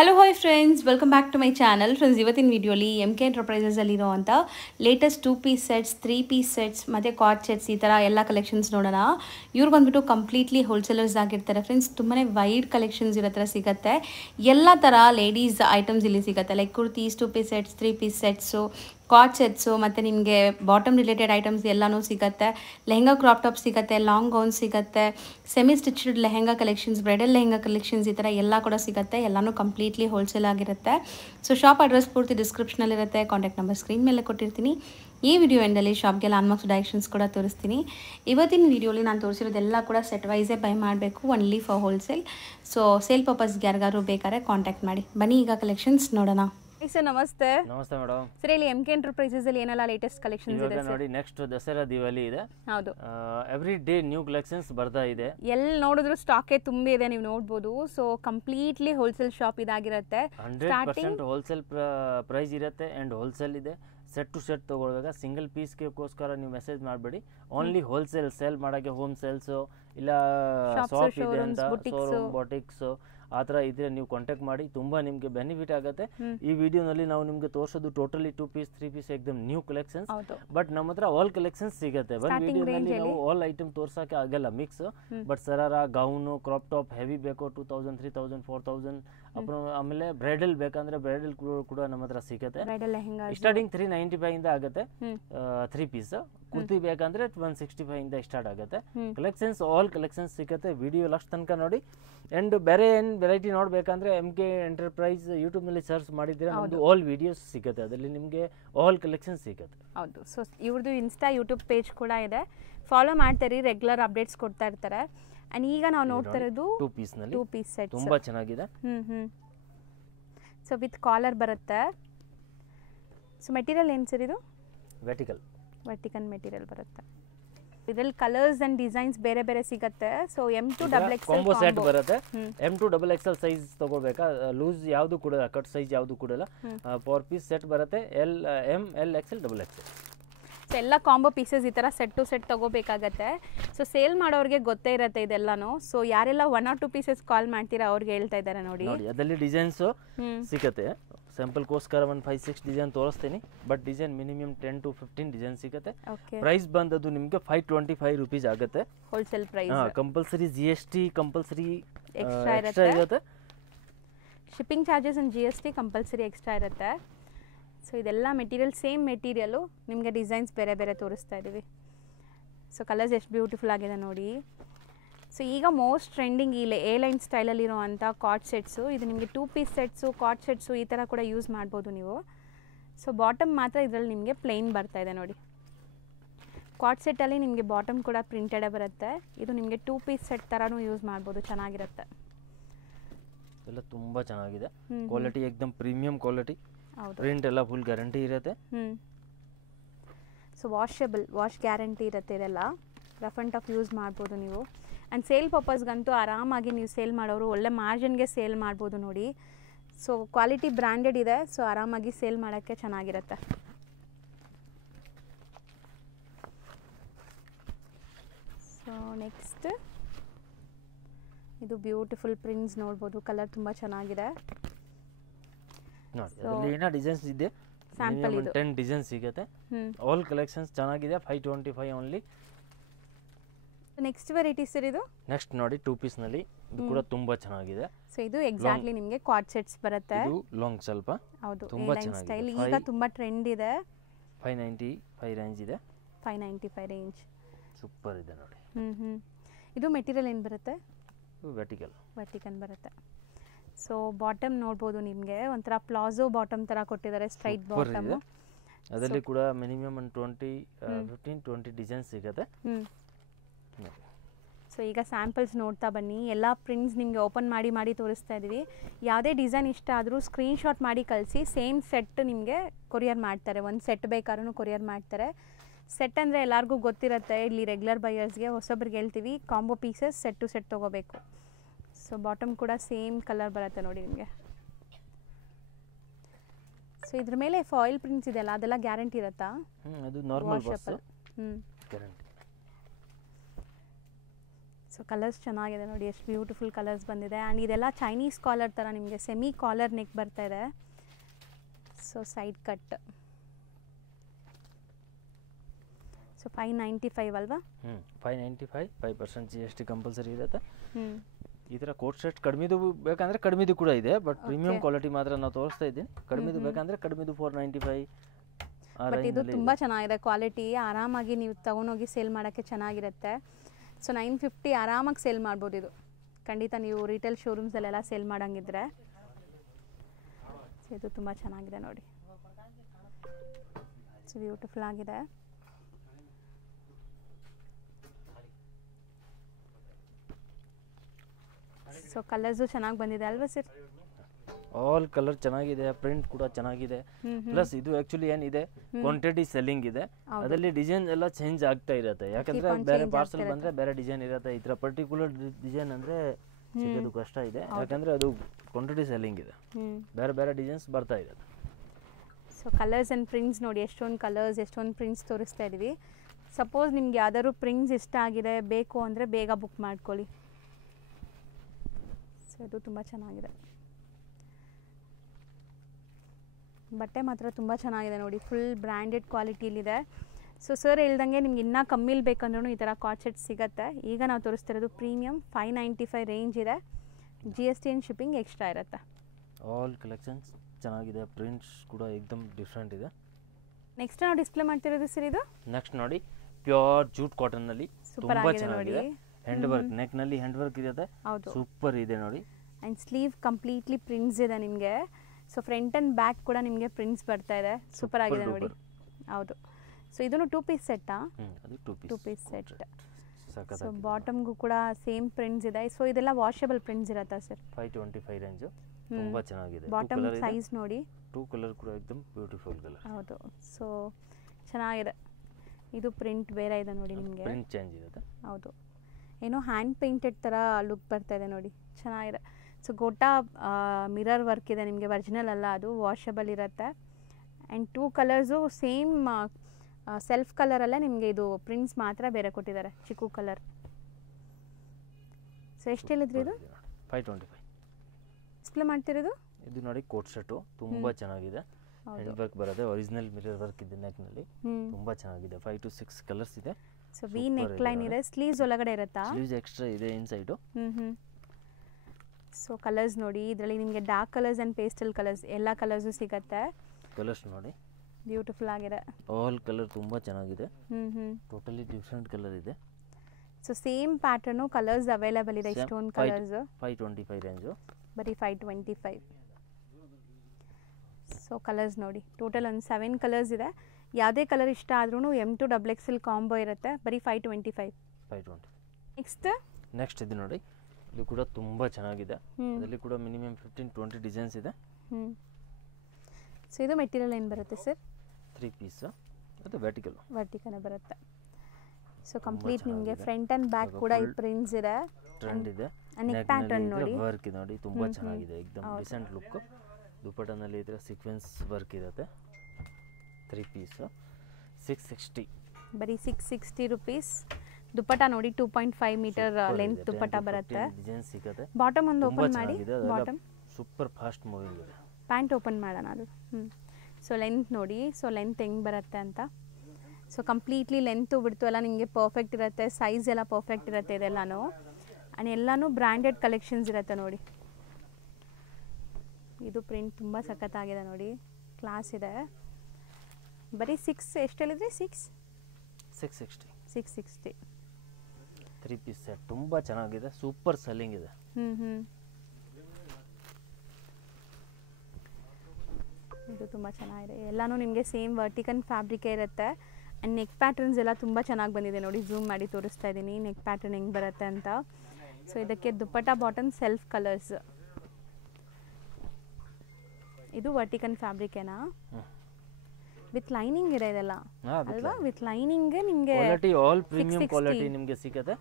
Hello hi friends, welcome back to my channel. Friends, ಇವತ್ತಿನ ವಿಡಿಯೋಲಿ MK ಎಂಟರ್ಪ್ರೈಸಸಲ್ಲಿರುವಂಥ latest 2 piece sets, 3 piece sets ಮತ್ತು cord sets ಈ ಥರ ಎಲ್ಲ ಕಲೆಕ್ಷನ್ಸ್ ನೋಡೋಣ. ಇವ್ರು ಬಂದುಬಿಟ್ಟು ಕಂಪ್ಲೀಟ್ಲಿ ಹೋಲ್ಸೇಲರ್ಸ್ ಆಗಿರ್ತಾರೆ ಫ್ರೆಂಡ್ಸ್. ತುಂಬಾ ವೈಡ್ ಕಲೆಕ್ಷನ್ಸ್ ಇರೋ ಥರ ಸಿಗುತ್ತೆ. ಎಲ್ಲ ಥರ ಲೇಡೀಸ್ ಐಟಮ್ಸ್ ಇಲ್ಲಿ ಸಿಗುತ್ತೆ. Like kurtis, 2 piece sets, 3 piece sets, cord sets ಮತ್ತು ನಿಮಗೆ ಬಾಟಮ್ ರಿಲೇಟೆಡ್ ಐಟಮ್ಸ್ ಎಲ್ಲನೂ ಸಿಗುತ್ತೆ. ಲೆಹಂಗಾ ಕ್ರಾಪ್ ಟಾಪ್ ಸಿಗುತ್ತೆ, ಲಾಂಗ್ ಗೌನ್ ಸಿಗುತ್ತೆ, semi stitched lehenga collections, bridal lehenga collections ಈ ಥರ ಎಲ್ಲ ಕೂಡ ಸಿಗುತ್ತೆ. ಎಲ್ಲನೂ ಕಂಪ್ಲೀಟ್ಲಿ ಹೋಲ್ಸೇಲ್ ಆಗಿರುತ್ತೆ. ಸೊ ಶಾಪ್ ಅಡ್ರೆಸ್ ಪೂರ್ತಿ ಡಿಸ್ಕ್ರಿಪ್ಷನಲ್ಲಿರುತ್ತೆ. ಕಾಂಟ್ಯಾಕ್ಟ್ ನಂಬರ್ ಸ್ಕ್ರೀನ್ ಮೇಲೆ ಕೊಟ್ಟಿರ್ತೀನಿ. ಈ ವಿಡಿಯೋ ಎಂಡಲ್ಲಿ ಶಾಪ್ಗೆ ಲ್ಯಾಂಡ್ಮಾರ್ಕ್ಸ್ ಡೈರೆಕ್ಷನ್ಸ್ ಕೂಡ ತೋರಿಸ್ತೀನಿ. ಇವತ್ತಿನ ವಿಡಿಯೋಲಿ ನಾನು ತೋರಿಸಿರೋದೆಲ್ಲ ಕೂಡ ಸೆಟ್ ವೈಸೇ ಬೈ ಮಾಡಬೇಕು, only for wholesale. So sale ಪರ್ಪಸ್ಗೆ ಯಾರಿಗಾರು ಬೇಕಾದ್ರೆ ಕಾಂಟ್ಯಾಕ್ಟ್ ಮಾಡಿ. ಬನ್ನಿ ಈಗ ಕಲೆಕ್ಷನ್ಸ್ ನೋಡೋಣ. ಸರ್ ನಮಸ್ತೆ. ನಮಸ್ತೆ ಮೇಡಮ್. ಸರ್ ಇಲ್ಲಿ MK ಎಂಟರ್ಪ್ರೈಸಸ್ ಅಲ್ಲಿ ಏನೆಲ್ಲ ಲೇಟೆಸ್ಟ್ ಕಲೆಕ್ಷನ್ಸ್ ಇದೆ ನೋಡಿ, ನೆಕ್ಸ್ಟ್ ದಸರಾ ದಿವಾಲಿ ಇದೆ. ಹೌದು, ಎವ್ರಿ ಡೇ ನ್ಯೂ ಕಲೆಕ್ಷನ್ಸ್ ಬರ್ತಾ ಇದೆ. ಎಲ್ಲಿ ನೋಡಿದ್ರು ಸ್ಟಾಕ್ ತುಂಬಿ ಇದೆ, ನೀವು ನೋಡಬಹುದು. ಸೊ ಕಂಪ್ಲೀಟ್ಲಿ ಹೋಲ್ಸೇಲ್ ಶಾಪ್ ಇದಾಗಿರುತ್ತೆ. 100% ಹೋಲ್ಸೇಲ್ ಪ್ರೈಸ್ ಇರುತ್ತೆ ಅಂಡ್ ಹೋಲ್ಸೇಲ್ ಇದೆ. ಸೆಟ್ ಟು ಸೆಟ್ ತಗೊಳ್ಳುವಾಗ ಸಿಂಗಲ್ ಪೀಸ್ಗೋಸ್ಕರ ನೀವು ಮೆಸೇಜ್ ಮಾಡಬೇಡಿ. ಓನ್ಲಿ ಹೋಲ್ಸೇಲ್ ಸೇಲ್ ಮಾಡೋಕ್ಕೆ ಹೋಮ್ ಸೇಲ್ಸ್ ಇಲ್ಲ ಶಾಪ್ ಇದೆ ಅಂತ ಶೋರೂಮ್ ಬೊಟಿಕ್ಸ್ ಆ ಥರ ಇದ್ರೆ ನೀವು ಕಾಂಟ್ಯಾಕ್ಟ್ ಮಾಡಿ. ತುಂಬ ನಿಮಗೆ ಬೆನಿಫಿಟ್ ಆಗುತ್ತೆ. ಈ ವಿಡಿಯೋನಲ್ಲಿ ನಾವು ನಿಮಗೆ ತೋರಿಸೋದು ಟೋಟಲಿ 2 ಪೀಸ್ 3 ಪೀಸ್ ಎಕ್ದಮ್ ನ್ಯೂ ಕಲೆಕ್ಷನ್ಸ್. ಬಟ್ ನಮ್ಮ ಹತ್ರ ಆಲ್ ಕಲೆಕ್ಷನ್ಸ್ ಸಿಗುತ್ತೆ. ಒಂದು ವಿಡಿಯೋನಲ್ಲಿ ನಾವು ಆಲ್ ಐಟಮ್ ತೋರ್ಸೋಕೆ ಆಗಲ್ಲ, mix. But sharara, gown, crop top heavy ಬೇಕು 2000, 3000, 4000. ಆಮೇಲೆ ಬ್ರೈಡಲ್ ಬೇಕಂದ್ರೆ ಬ್ರೈಡಲ್ ಕೂಡ ನಮ್ಮ ಹತ್ರ ಸಿಗುತ್ತೆ. ಸ್ಟಾರ್ಟಿಂಗ್ 395 ಇಂದ ಆಗುತ್ತೆ 3 ಪೀಸ್. ಕುರ್ತಿ ಬೇಕಂದ್ರೆ 165 ಇಂದ ಸ್ಟಾರ್ಟ್ ಆಗುತ್ತೆ. ಕಲೆಕ್ಷನ್ಸ್ ಆಲ್ ಕಲೆಕ್ಷನ್ಸ್ ಸಿಗುತ್ತೆ. ವಿಡಿಯೋ ಲಾಸ್ಟ್ ತನಕ ನೋಡಿ. ಅಂಡ್ ಬೇರೆ ಏನು ವೆರೈಟಿ ನೋಡ್ಬೇಕಂದ್ರೆ MK ಎಂಟರ್ಪ್ರೈಸ್ ಯೂಟ್ಯೂಬ್ ನಲ್ಲಿ ಸರ್ಚ್ ಮಾಡಿದ್ರೆ ನಮ್ದು ಆಲ್ ವಿಡಿಯೋಸ್ ಸಿಗುತ್ತೆ. ಅದರಲ್ಲಿ ನಿಮಗೆ ಆಲ್ ಕಲೆಕ್ಷನ್ಸ್ ಸಿಗುತ್ತೆ. ಹೌದು. ಸೊ ಇವ್ರದ್ದು ಇನ್ಸ್ಟಾ ಯೂಟ್ಯೂಬ್ ಪೇಜ್ ಕೂಡ ಇದೆ, ಫಾಲೋ ಮಾಡ್ತಾರೆ, ರೆಗ್ಯುಲರ್ ಅಪ್ಡೇಟ್ಸ್ ಕೊಡ್ತಾ ಇರ್ತಾರೆ. ಅಂಡ್ ಈಗ ನಾವು ನೋಡ್ತಾ ಇರೋದು 2 ಪೀಸ್ ನಲ್ಲಿ 2 ಪೀಸ್ ಸೆಟ್ ತುಂಬಾ ಚೆನ್ನಾಗಿದೆ. ಸೊ ವಿತ್ ಕಾಲರ್ ಬರುತ್ತೆ. ಸೊ ಮೆಟೀರಿಯಲ್ ಏನು ಸರ್ ಇದು? ವರ್ಟಿಕಲ್ ಮೆಟೀರಿಯಲ್ ಬರುತ್ತೆ. ಇದರಲ್ಲಿ ಕಲರ್ಸ್ ಅಂಡ್ ಡಿಸೈನ್ಸ್ ಬೇರೆ ಬೇರೆ ಸಿಗುತ್ತೆ. So M2 XXL combo set ಬರುತ್ತೆ. M2 XXL ಸೈಜ್ ತಗೋಬೇಕಾ? ಲೂಸ್ ಯಾವುದು ಕೊಡಲ್ಲ, ಕಟ್ ಸೈಜ್ ಯಾವುದು ಕೊಡಲ್ಲ. 4 ಪೀಸ್ ಸೆಟ್ ಬರುತ್ತೆ. M, L, XL, XXL. So ಎಲ್ಲ ಕಾಂಬೋ ಪೀಸಸ್ ಈ ಥರ ಸೆಟ್ ಟು ಸೆಟ್ ತಗೋಬೇಕಾಗತ್ತೆ. ಸೊ ಸೇಲ್ ಮಾಡೋರಿಗೆ ಗೊತ್ತೇ ಇರುತ್ತೆ ಇದೆಲ್ಲಾನು. ಸೊ ಯಾರೆಲ್ಲ 1 or 2 ಪೀಸಸ್ ಕಾಲ್ ಮಾಡ್ತೀರಾ ಅವ್ರಿಗೆ ಹೇಳ್ತಾ ಇದ್ದಾರೆ ನೋಡಿ. ಅದರಲ್ಲಿ ಡಿಸೈನ್ಸ್ ಸಿಗುತ್ತೆ. ಸ್ಯಾಂಪಲ್ಗೋಸ್ಕರ 1-5-6 ಡಿಸೈನ್ ತೋರಿಸ್ತೀನಿ. But design minimum 10 to 15 design ಸಿಗುತ್ತೆ. ಪ್ರೈಸ್ ಬಂದದ್ದು ನಿಮಗೆ 525 ರೂಪೀಸ್ ಆಗುತ್ತೆ wholesale price. Compulsory GST compulsory extra ಇರುತ್ತೆ. Shipping charges and GST compulsory extra ಇರುತ್ತೆ. ಸೊ ಇದೆಲ್ಲ ಮೆಟೀರಿಯಲ್ ಸೇಮ್ ಮೆಟೀರಿಯಲು, ನಿಮಗೆ ಡಿಸೈನ್ಸ್ ಬೇರೆ ಬೇರೆ ತೋರಿಸ್ತಾ ಇದ್ದೀವಿ. ಸೊ ಕಲರ್ಸ್ ಎಷ್ಟು ಬ್ಯೂಟಿಫುಲ್ ಆಗಿದೆ ನೋಡಿ. ಸೊ ಈಗ ಮೋಸ್ಟ್ ಟ್ರೆಂಡಿಂಗ್ ಈ A ಲೈನ್ ಸ್ಟೈಲಲ್ಲಿರುವಂಥ ಕಾರ್ಡ್ ಸೆಟ್ಸು. ಇದು ನಿಮಗೆ 2 ಪೀಸ್ ಸೆಟ್ಸು, ಕಾರ್ಡ್ ಸೆಟ್ಸು ಈ ಥರ ಕೂಡ ಯೂಸ್ ಮಾಡ್ಬೋದು ನೀವು. ಸೊ ಬಾಟಮ್ ಮಾತ್ರ ಇದರಲ್ಲಿ ನಿಮಗೆ ಪ್ಲೇನ್ ಬರ್ತಾ ಇದೆ ನೋಡಿ. ಕಾರ್ಡ್ ಸೆಟ್ಟಲ್ಲಿ ನಿಮಗೆ ಬಾಟಮ್ ಕೂಡ ಪ್ರಿಂಟೆಡೇ ಬರುತ್ತೆ. ಇದು ನಿಮಗೆ 2 ಪೀಸ್ ಸೆಟ್ ಥರನೂ ಯೂಸ್ ಮಾಡ್ಬೋದು, ಚೆನ್ನಾಗಿರುತ್ತೆ. ಎಲ್ಲ ತುಂಬ ಚೆನ್ನಾಗಿದೆ. ಕ್ವಾಲಿಟಿ ಎಕ್ದಮ್ ಪ್ರೀಮಿಯಂ ಕ್ವಾಲಿಟಿ. ಹೌದು, ಪ್ರಿಂಟ್ ಎಲ್ಲ ಫುಲ್ ಗ್ಯಾರಂಟಿ ಇರುತ್ತೆ. ಸೊ ವಾಶ್ ಗ್ಯಾರಂಟಿ ಇರುತ್ತೆ. ಇದೆಲ್ಲ ರಫ್ ಆ್ಯಂಡ್ ಟಫ್ ಯೂಸ್ ಮಾಡ್ಬೋದು ನೀವು. ಆ್ಯಂಡ್ ಸೇಲ್ ಪರ್ಪಸ್ಗಂತೂ ಆರಾಮಾಗಿ ನೀವು ಸೇಲ್ ಮಾಡೋರು ಒಳ್ಳೆ ಮಾರ್ಜಿನ್ಗೆ ಸೇಲ್ ಮಾಡ್ಬೋದು ನೋಡಿ. ಸೊ ಕ್ವಾಲಿಟಿ ಬ್ರ್ಯಾಂಡೆಡ್ ಇದೆ. ಸೊ ಆರಾಮಾಗಿ ಸೇಲ್ ಮಾಡೋಕ್ಕೆ ಚೆನ್ನಾಗಿರುತ್ತೆ. ಸೊ ನೆಕ್ಸ್ಟ್ ಇದು ಬ್ಯೂಟಿಫುಲ್ ಪ್ರಿಂಟ್ಸ್ ನೋಡ್ಬೋದು. ಕಲರ್ ತುಂಬ ಚೆನ್ನಾಗಿದೆ. ಡಿಸೈನ್ಸ್ ಇದೆ, ಸ್ಯಾಂಪಲ್ ಇದು 10 ಡಿಸೈನ್ ಸಿಗುತ್ತೆ. ಆಲ್ ಕಲೆಕ್ಷನ್ಸ್ ಚೆನ್ನಾಗಿದೆ. 525 ಓನ್ಲಿ. ನೆಕ್ಸ್ಟ್ ವೆರೈಟಿ ಸರ್ ಇದು. ನೆಕ್ಸ್ಟ್ ನೋಡಿ 2 ಪೀಸ್ ನಲ್ಲಿ ಇದು ಕೂಡ ತುಂಬಾ ಚೆನ್ನಾಗಿದೆ. ಸೊ ಇದು ಎಕ್ಸಾಕ್ಟ್ಲಿ ನಿಮಗೆ ಕಾರ್ಡ್ ಸೆಟ್ಸ್ ಬರುತ್ತೆ. ಇದು ಲಾಂಗ್ ಸ್ವಲ್ಪ. ಹೌದು, ತುಂಬಾ ಸ್ಟೈಲ್ ಈಗ ತುಂಬಾ ಟ್ರೆಂಡ್ ಇದೆ. 595 ರೇಂಜ್ ಇದೆ. 595 ರೇಂಜ್ ಸೂಪರ್ ಇದೆ ನೋಡಿ. ಇದು ಮೆಟೀರಿಯಲ್ ಏನು ಬರುತ್ತೆ? ವರ್ಟಿಕಲ್ ಬರುತ್ತೆ. ಸೊ ಬಾಟಮ್ ನೋಡ್ಬೋದು, ನಿಮಗೆ ಒಂಥರ ಪ್ಲಾಜೋ ಬಾಟಮ್ ತರ ಕೊಟ್ಟಿದ್ದಾರೆ, ಸ್ಟ್ರೈಟ್ ಬಾಟಮ್. ಅದರಲ್ಲಿ ಕೂಡ ಮಿನಿಮಮ್ 15-20 ಡಿಸೈನ್ ಸಿಗುತ್ತೆ. ಸೊ ಈಗ ಸ್ಯಾಂಪಲ್ಸ್ ನೋಡ್ತಾ ಬನ್ನಿ. ಎಲ್ಲ ಪ್ರಿಂಟ್ಸ್ ನಿಮಗೆ ಓಪನ್ ಮಾಡಿ ತೋರಿಸ್ತಾ ಇದ್ದೀವಿ. ಯಾವುದೇ ಡಿಸೈನ್ ಇಷ್ಟ ಆದರೂ ಸ್ಕ್ರೀನ್ಶಾಟ್ ಮಾಡಿ ಕಳಿಸಿ. ಸೇಮ್ ಸೆಟ್ ನಿಮಗೆ ಕೊರಿಯರ್ ಮಾಡ್ತಾರೆ. ಒಂದು ಸೆಟ್ ಬೇಕಾದ್ರೂ ಕೊರಿಯರ್ ಮಾಡ್ತಾರೆ. ಸೆಟ್ ಅಂದರೆ ಎಲ್ಲರಿಗೂ ಗೊತ್ತಿರುತ್ತೆ. ಇಲ್ಲಿ ರೆಗ್ಯುಲರ್ ಬೈಯರ್ಸ್ಗೆ, ಹೊಸೊಬ್ರಿಗೆ ಹೇಳ್ತೀವಿ combo pieces set to set ತೊಗೋಬೇಕು. ಸೊ ಬಾಟಮ್ ಕೂಡ ಸೇಮ್ ಕಲರ್ ಬರುತ್ತೆ ನೋಡಿ ನಿಮಗೆ. ಸೊ ಇದ್ರ ಮೇಲೆ ಫಾಯಿಲ್ ಪ್ರಿಂಟ್ಸ್ ಇದೆಯಲ್ಲ, ಅದೆಲ್ಲ ಗ್ಯಾರಂಟಿ ಇರುತ್ತಾ? ಅದು normal guarantee. So so colours ಚೆನ್ನಾಗಿದೆ ನೋಡಿ, ಎಷ್ಟು ಬ್ಯೂಟಿಫುಲ್ ಕಲರ್ಸ್ ಬಂದಿದೆ. ಆ್ಯಂಡ್ ಇದೆಲ್ಲ ಚೈನೀಸ್ ಕಾಲರ್ ಥರ ನಿಮಗೆ ಸೆಮಿ ಕಾಲರ್ ನೆಕ್ ಬರ್ತಾ ಇದೆ. So side cut. ಸೊ 595 ಅಲ್ವಾ? 595, 5% GST ಕಂಪಲ್ಸರಿ ಇರುತ್ತೆ. ಈ ಥರ ಕೋಟ್ ಸೆಟ್ ಕಡಿಮೆದು ಬೇಕಂದರೆ ಕಡಿಮೆದು ಕೂಡ ಇದೆ, ಬಟ್ ಪ್ರೀಮಿಯಂ ಕ್ವಾಲಿಟಿ ಮಾತ್ರ ನಾವು ತೋರಿಸ್ತಾ ಇದ್ದೀನಿ. ಕಡಿಮೆದು ಬೇಕಂದರೆ ಕಡಿಮೆದು 495. ಬಟ್ ಇದು ತುಂಬ ಚೆನ್ನಾಗಿದೆ ಕ್ವಾಲಿಟಿ, ಆರಾಮಾಗಿ ನೀವು ತೊಗೊಂಡೋಗಿ ಸೇಲ್ ಮಾಡೋಕ್ಕೆ ಚೆನ್ನಾಗಿರುತ್ತೆ. ಸೊ 950 ಆರಾಮಾಗಿ ಸೇಲ್ ಮಾಡ್ಬೋದು. ಇದು ಖಂಡಿತ ನೀವು ರಿಟೇಲ್ ಶೋರೂಮ್ಸಲ್ಲೆಲ್ಲ ಸೇಲ್ ಮಾಡೋಂಗಿದ್ರೆ. ಸೊ ಇದು ತುಂಬ ಚೆನ್ನಾಗಿದೆ ನೋಡಿ, ಸೊ ಬ್ಯೂಟಿಫುಲ್ ಆಗಿದೆ. ಸೊ ಕಲರ್ಸು ಚೆನ್ನಾಗಿ ಬಂದಿದೆ ಅಲ್ವಾ ಸರ್? ಆಲ್ ಕಲರ್ ಚೆನ್ನಾಗಿದೆ, ಪ್ರಿಂಟ್ ಕೂಡ ಚೆನ್ನಾಗಿದೆ. ಪ್ಲಸ್ ಇದು ಆಕ್ಚುಲಿ ಏನಿದೆ ಕ್ವಾಂಟಿಟಿ ಸೆಲ್ಲಿಂಗ್ ಇದೆ, ಅದರಲ್ಲಿ ಡಿಸೈನ್ ಎಲ್ಲ ಚೇಂಜ್ ಆಗ್ತಾ ಇರುತ್ತೆ. ಯಾಕಂದ್ರೆ ಬೇರೆ ಪಾರ್ಸಲ್ ಬಂದ್ರೆ ಬೇರೆ ಡಿಸೈನ್ ಇರುತ್ತೆ, ಈ ಥರ ಪರ್ಟಿಕ್ಯುಲರ್ ಡಿಸೈನ್ ಅಂದ್ರೆ ಸಿಗೋದು ಕಷ್ಟ ಇದೆ. ಯಾಕಂದ್ರೆ ಅದು ಕ್ವಾಂಟಿಟಿ ಸೆಲ್ಲಿಂಗ್ ಇದೆ, ಬೇರೆ ಬೇರೆ ಡಿಸೈನ್ಸ್ ಬರ್ತಾ ಇರುತ್ತೆ. ಸೊ ಕಲರ್ಸ್ ಆ್ಯಂಡ್ ಪ್ರಿಂಟ್ಸ್ ನೋಡಿ, ಎಷ್ಟೊಂದು ಕಲರ್ಸ್ ಎಷ್ಟೊಂದು ಪ್ರಿಂಟ್ಸ್ ತೋರಿಸ್ತಾ ಇದ್ದೀವಿ. ಸಪೋಸ್ ನಿಮ್ಗೆ ಯಾವ್ದಾದ್ರು ಪ್ರಿಂಟ್ಸ್ ಇಷ್ಟ ಆಗಿದೆ ಬೇಕು ಅಂದರೆ ಬೇಗ ಬುಕ್ ಮಾಡ್ಕೊಳ್ಳಿ. ಸೊ ಇದು ತುಂಬ ಚೆನ್ನಾಗಿದೆ, ಬಟ್ಟೆ ಮಾತ್ರ ತುಂಬ ಚೆನ್ನಾಗಿದೆ ನೋಡಿ, ಫುಲ್ ಬ್ರ್ಯಾಂಡೆಡ್ ಕ್ವಾಲಿಟಿಲಿದೆ. ಸೊ ಸರ್ ಹೇಳ್ದಂಗೆ ನಿಮ್ಗೆ ಇನ್ನೂ ಕಮ್ಮಿಲಿ ಬೇಕಂದ್ರೂ ಈ ಥರ ಕಾಟ್ ಸೆಟ್ ಸಿಗುತ್ತೆ. ಈಗ ನಾವು ತೋರಿಸ್ತಿರೋದು ಪ್ರೀಮಿಯಮ್ 595 ರೇಂಜ್ ಇದೆ, GST ಆ್ಯಂಡ್ ಶಿಪ್ಪಿಂಗ್ ಎಕ್ಸ್ಟ್ರಾ ಇರುತ್ತೆ. ಆಲ್ ಕಲೆಕ್ಷನ್ಸ್ ಚೆನ್ನಾಗಿದೆ, ಪ್ರಿಂಟ್ಸ್ ಕೂಡ ಏಕದಮ್ ಡಿಫ್ರೆಂಟ್ ಇದೆ. ನೆಕ್ಸ್ಟ್ ನಾವು ಡಿಸ್ಪ್ಲೇ ಮಾಡ್ತಿರೋದು ಸರ್ ಇದು ನೆಕ್ಸ್ಟ್ ನೋಡಿ ಪ್ಯೂರ್ ಜೂಟ್ ಕಾಟನ್ ನಲ್ಲಿ ತುಂಬಾ ಚೆನ್ನಾಗಿದೆ. ಹ್ಯಾಂಡ್ ವರ್ಕ್, ನೆಕ್ ನಲ್ಲಿ ಹ್ಯಾಂಡ್ ವರ್ಕ್ ಇದೆ, ಸೂಪರ್ ಇದೆ ನೋಡಿ. ಆ್ಯಂಡ್ ಸ್ಲೀವ್ ಕಂಪ್ಲೀಟ್ಲಿ ಪ್ರಿಂಟ್ಸ್ ಇದೆ ನಿಮಗೆ. ಸೊ ಫ್ರಂಟ್ ಆ್ಯಂಡ್ ಬ್ಯಾಕ್ ಕೂಡ ನಿಮಗೆ ಪ್ರಿಂಟ್ಸ್ ಬರ್ತಾ ಇದೆ, ಸೂಪರ್ ಆಗಿದೆ ನೋಡಿ. ಹೌದು. ಸೊ ಇದನ್ನು 2 ಪೀಸ್ ಸೆಟ್ಟಾ? ಅದು 2 ಪೀಸ್ ಸೆಟ್. ಸೊ ಬಾಟಮ್ಗೂ ಕೂಡ ಸೇಮ್ ಪ್ರಿಂಟ್ಸ್ ಇದೆ. ಸೊ ಇದೆಲ್ಲ ವಾಷಬಲ್ ಪ್ರಿಂಟ್ಸ್ ಇರುತ್ತಾ ಸರ್? 525 ರೇಂಜ್, ತುಂಬಾ ಚೆನ್ನಾಗಿದೆ. ಬಾಟಮ್ ಸೈಜ್ ನೋಡಿ, 2 ಕಲರ್ ಕೂಡ एकदम ಬ್ಯೂಟಿಫುಲ್ ಕಲರ್. ಹೌದು. ಸೊ ಚೆನ್ನಾಗಿದೆ. ಇದು ಪ್ರಿಂಟ್ ಬೇರೆ ಇದೆ ನೋಡಿ ನಿಮಗೆ, ಪ್ರಿಂಟ್ ಚೇಂಜ್ ಇದೆ. ಹೌದು, ಏನೋ ಹ್ಯಾಂಡ್ ಪೇಂಟೆಡ್ ಥರ ಲುಕ್ ಬರ್ತಾ ಇದೆ ನೋಡಿ, ಚೆನ್ನಾಗಿದೆ. ಸೊ ಗೋಟಾ ಮಿರರ್ ವರ್ಕ್ ಇದೆ ನಿಮಗೆ, ಒರಿಜಿನಲ್ ಅಲ್ಲ, ಅದು ವಾಷಬಲ್ ಇರುತ್ತೆ. ಆ್ಯಂಡ್ 2 ಕಲರ್ಸು ಸೇಮ್ ಸೆಲ್ಫ್ ಕಲರಲ್ಲೇ ನಿಮಗೆ ಇದು ಪ್ರಿಂಟ್ಸ್ ಮಾತ್ರ ಬೇರೆ ಕೊಟ್ಟಿದ್ದಾರೆ, ಚಿಕ್ಕು ಕಲರ್. ಸೊ ಎಷ್ಟು ಹೇಳಿದ್ರಿ ಇದು? 525 ಡಿಸ್ಪ್ಲೇ ಮಾಡ್ತಿರೋದು ಇದು ನೋಡಿ. ಕೋಟ್ ಸೆಟ್ಟು ತುಂಬಾ ಚೆನ್ನಾಗಿದೆ, ಹ್ಯಾಂಡ್ ವರ್ಕ್ ಬರುತ್ತೆ, ಒರಿಜಿನಲ್ ಮಿರರ್ ವರ್ಕ್ ಇದೆ ನೆಕ್ ನಲ್ಲಿ, ತುಂಬಾ ಚೆನ್ನಾಗಿದೆ. 5 to 6 ಕಲರ್ಸ್ ಇದೆ. ಸೊ ವಿ ನೆಕ್ ಲೈನ್ ಇದೆ, ಸ್ಲೀವ್ಸ್ ಒಳಗಡೆ ಇರುತ್ತಾ? ಸ್ಲೀವ್ಸ್ ಎಕ್ಸ್ಟ್ರಾ ಇದೆ ಇನ್ಸೈಡ್. ಸೊ ಕಲರ್ಸ್ ನೋಡಿ, ಇದರಲ್ಲಿ ನಿಮಗೆ dark colours and pastel colours ಎಲ್ಲ ಕಲರ್ಸು ಸಿಗುತ್ತೆ. ಕಲರ್ಸ್ ನೋಡಿ, ಬ್ಯೂಟಿಫುಲ್ ಆಗಿದೆ. ಆಲ್ ಕಲರ್ ತುಂಬಾ ಚೆನ್ನಾಗಿದೆ, ಟೋಟಲಿ ಡಿಫರೆಂಟ್ ಕಲರ್ ಇದೆ. So same pattern colours available ಇದೆ, ಇಷ್ಟೊಂದು ಕಲರ್ಸ್. 525 ರೇಂಜ್, ಬರೀ 525. ಸೊ ಕಲರ್ಸ್ ನೋಡಿ, ಟೋಟಲ್ ಒಂದು 7 ಕಲರ್ಸ್ ಇದೆ. ಯಾವುದೇ ಕಲರ್ ಇಷ್ಟ ಆದ್ರೂ M2 XXL ಕಾಂಬೋ ಇರುತ್ತೆ, ಬರೀ 525. ನೆಕ್ಸ್ಟ್ ಇದು ನೋಡಿ, ಇದು ಕೂಡ ತುಂಬಾ ಚೆನ್ನಾಗಿದೆ. ಅದರಲ್ಲಿ ಕೂಡ ಮಿನಿಮಮ್ 15-20 ಡಿಸೈನ್ಸ್ ಇದೆ. ಸೊ ಇದು ಮೆಟೀರಿಯಲ್ ಏನು ಬರುತ್ತೆ ಸರ್? 3 ಪೀಸ್, ಅದು ವರ್ಟಿಕಲ್ ಬರುತ್ತೆ. ಸೊ ಕಂಪ್ಲೀಟ್ ನಿಮಗೆ ಫ್ರಂಟ್ ಆ್ಯಂಡ್ ಬ್ಯಾಕ್ ಕೂಡ ಈ ಪ್ರಿಂಟ್ಸ್ ಇದೆ, ಟ್ರೆಂಡ್ ಇದೆ. ನೆಕ್ ಪ್ಯಾಟರ್ನ್ ನೋಡಿ, ವರ್ಕ್ ನೋಡಿ, ತುಂಬಾ ಚೆನ್ನಾಗಿದೆ, एकदम ಡಿಸೆಂಟ್ ಲುಕ್. ದುಪಟ್ಟಾನಲ್ಲಿ ಇದರ ಸೀಕ್ವೆನ್ಸ್ ವರ್ಕ್ ಇರುತ್ತೆ. 3 ಪೀಸ್ 660, ಬರೀ 660 ರೂಪೀಸ್. ದುಪಟ್ಟ ನೋಡಿ, 2.5 ಮೀಟರ್ ಲೆಂತ್ ದುಪಟ್ಟ ಬರುತ್ತೆ. ಡಿಸೈನ್ ಸಿಗುತ್ತೆ. ಬಾಟಮ್ ಒಂದು ಓಪನ್ ಮಾಡಿ, ಬಾಟಮ್ ಸೂಪರ್ ಫಾಸ್ಟ್ ಮೂವಿಂಗ್ ಇದೆ. ಪ್ಯಾಂಟ್ ಓಪನ್ ಮಾಡೋಣ ಅದು. ಸೊ ಲೆಂತ್ ನೋಡಿ, ಸೊ ಲೆಂತ್ ಹೆಂಗೆ ಬರುತ್ತೆ ಅಂತ. ಸೊ ಕಂಪ್ಲೀಟ್ಲಿ ಲೆಂತು ಬಿಡ್ತು ಎಲ್ಲ ನಿಮಗೆ ಪರ್ಫೆಕ್ಟ್ ಇರುತ್ತೆ, ಸೈಜ್ ಎಲ್ಲ ಪರ್ಫೆಕ್ಟ್ ಇರುತ್ತೆ ಇದೆಲ್ಲನೂ. ಆ್ಯಂಡ್ ಎಲ್ಲನೂ ಬ್ರ್ಯಾಂಡೆಡ್ ಕಲೆಕ್ಷನ್ಸ್ ಇರುತ್ತೆ ನೋಡಿ. ಇದು ಪ್ರಿಂಟ್ ತುಂಬ ಸಖತ್ತಾಗಿದೆ ನೋಡಿ, ಕ್ಲಾಸ್ ಇದೆ. ಬರೀ 6 ಎಷ್ಟು ಹೇಳಿದ್ರಿ? 660. 3 ಪೀಸ್ ಸೆಟ್ ತುಂಬಾ ಚೆನ್ನಾಗಿದೆ, ಸೂಪರ್ ಸೆಲ್ಲಿಂಗ್ ಇದೆ. ಇದು ತುಂಬ ಚೆನ್ನಾಗಿದೆ, ಎಲ್ಲನೂ ನಿಮಗೆ ಸೇಮ್ ವರ್ಟಿಕಲ್ ಫ್ಯಾಬ್ರಿಕೇ ಇರುತ್ತೆ. ಆ್ಯಂಡ್ ನೆಕ್ ಪ್ಯಾಟರ್ನ್ಸ್ ಎಲ್ಲ ತುಂಬ ಚೆನ್ನಾಗಿ ಬಂದಿದೆ ನೋಡಿ, ಝೂಮ್ ಮಾಡಿ ತೋರಿಸ್ತಾ ಇದ್ದೀನಿ ನೆಕ್ ಪ್ಯಾಟರ್ನ್ ಹೆಂಗೆ ಬರುತ್ತೆ ಅಂತ. ಸೊ ಇದಕ್ಕೆ ದುಪಟ್ಟ ಬಾಟಮ್ ಸೆಲ್ಫ್ ಕಲರ್ಸ್. ಇದು ವರ್ಟಿಕಲ್ ಫ್ಯಾಬ್ರಿಕೇನಾ? ವಿತ್ ಲೈನಿಂಗ್ ಇದೆ ಇದೆಲ್ಲ ಅಲ್ವಾ? ವಿತ್ ಲೈನಿಂಗ್ ನಿಮಗೆ ಕ್ವಾಲಿಟಿ ಆಲ್ ಪ್ರೀಮಿಯಂ ಕ್ವಾಲಿಟಿ ನಿಮಗೆ ಸಿಗುತ್ತೆ.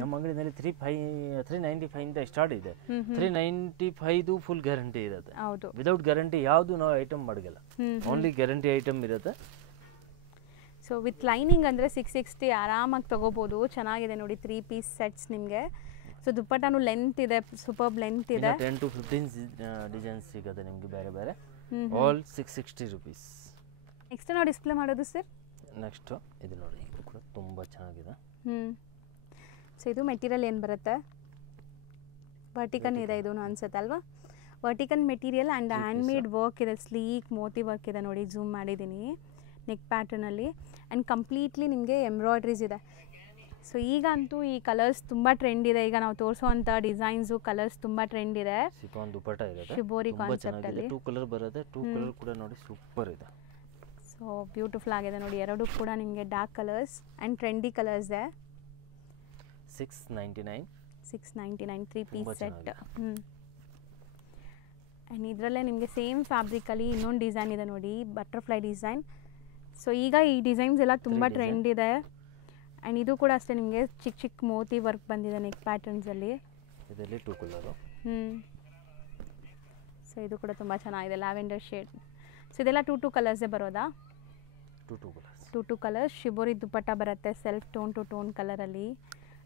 ನಮ್ಮ ಅಂಗಡಿನಲ್ಲಿ 395 ಇಂದ ಸ್ಟಾರ್ಟ್ ಇದೆ. 395 ಫುಲ್ ಗ್ಯಾರಂಟಿ ಇರುತ್ತೆ. ಹೌದು, ವಿದೌಟ್ ಗ್ಯಾರಂಟಿ ಯಾವುದು ನಾವು ಐಟಮ್ ಮಾಡಲ್ಲ, ಓನ್ಲಿ ಗ್ಯಾರಂಟಿ ಐಟಮ್ ಇರುತ್ತೆ. ಸೊ ವಿತ್ ಲೈನಿಂಗ್ ಅಂದರೆ 660 ಆರಾಮಾಗಿ ತೊಗೋಬೋದು. ಚೆನ್ನಾಗಿದೆ ನೋಡಿ, 3 ಪೀಸ್ ಸೆಟ್ಸ್ ನಿಮಗೆ. ಸೊ ದುಪ್ಪಟ್ಟನು ಲೆಂತ್ ಇದೆ, ಸೂಪರ್ಬ್ ಲೆಂತ್ ಇದೆ. 10 to 15 ಡಿಸೈನ್ಸ್ ಸಿಗುತ್ತೆ ನಿಮಗೆ ಬೇರೆ ಬೇರೆ. All 660 rupees. ನೆಕ್ಸ್ಟ್ ನಾವು ಡಿಸ್ಪ್ಲೇ ಮಾಡೋದು ಸರ್. ನೆಕ್ಸ್ಟ್ ಇದು ನೋಡಿ, ಇದು ಕೂಡ ತುಂಬ ಚೆನ್ನಾಗಿದೆ. ಸೊ ಇದು ಮೆಟೀರಿಯಲ್ ಏನು ಬರುತ್ತೆ, ವರ್ಟಿಕನ್ ಇದೆ ಇದು ಅನ್ಸುತ್ತೆ ಅಲ್ವಾ. ವರ್ಟಿಕನ್ ಮೆಟೀರಿಯಲ್ ಆ್ಯಂಡ್ ಹ್ಯಾಂಡ್ಮೇಡ್ ವರ್ಕ್ ಇದೆ, ಸ್ಲೀಕ್ ಮೋತಿ ವರ್ಕ್ ಇದೆ ನೋಡಿ, ಝೂಮ್ ಮಾಡಿದ್ದೀನಿ ನೆಕ್ ಪ್ಯಾಟರ್ನಲ್ಲಿ. ಆ್ಯಂಡ್ ಕಂಪ್ಲೀಟ್ಲಿ ನಿಮಗೆ ಎಂಬ್ರಾಯ್ಡ್ರೀಸ್ ಇದೆ. ಸೊ ಈಗ ಅಂತೂ ಈ ಕಲರ್ಸ್ ತುಂಬ ಟ್ರೆಂಡ್ ಇದೆ. ಈಗ ನಾವು ತೋರಿಸೋವಂಥ ಡಿಸೈನ್ಸು ಕಲರ್ಸ್ ತುಂಬ ಟ್ರೆಂಡ್ ಇದೆ. ಶಿಫಾನ್ ದುಪಟ್ಟ ಇರುತ್ತೆ, ಶಿಬೋರಿ ಕಾನ್ಸೆಪ್ಟಲ್ಲಿ 2 ಕಲರ್ ಬರುತ್ತೆ. 2 ಕಲರ್ ಕೂಡ ನೋಡಿ ಸೂಪರ್ ಇದೆ. ಸೊ ಬ್ಯೂಟಿಫುಲ್ ಆಗಿದೆ ನೋಡಿ, ಎರಡು ಕೂಡ ನಿಮಗೆ dark colours and trendy colours ಇದೆ. 699 3 ಪೀಸ್ ಸೆಟ್. ಆ್ಯಂಡ್ ಇದರಲ್ಲೇ ನಿಮಗೆ ಸೇಮ್ ಫ್ಯಾಬ್ರಿಕಲ್ಲಿ ಇನ್ನೊಂದು ಡಿಸೈನ್ ಇದೆ ನೋಡಿ, ಬಟರ್ಫ್ಲೈ ಡಿಸೈನ್. ಸೊ ಈಗ ಈ ಡಿಸೈನ್ಸ್ ಎಲ್ಲ ತುಂಬ ಟ್ರೆಂಡ್ ಇದೆ. ಆ್ಯಂಡ್ ಇದು ಕೂಡ ಅಷ್ಟೇ ನಿಮಗೆ ಚಿಕ್ಕ ಚಿಕ್ಕ ಮೋತಿ ವರ್ಕ್ ಬಂದಿದೆ ನೆಕ್ ಪ್ಯಾಟರ್ನ್ಸಲ್ಲಿ. ಇದರಲ್ಲಿ 2 ಕಲರು. ಸೊ ಇದು ಕೂಡ ತುಂಬ ಚೆನ್ನಾಗಿದೆ, ಲ್ಯಾವೆಂಡರ್ ಶೇಡ್. ಸೊ ಇದೆಲ್ಲ 2 ಕಲರ್ಸೇ ಬರೋದಾ? 2 ಕಲರ್ಸ್. ಶಿಬೋರಿ ದುಪ್ಪಟ್ಟ ಬರುತ್ತೆ, ಸೆಲ್ಫ್ ಟೋನ್ ಟು ಟೋನ್ ಕಲರಲ್ಲಿ.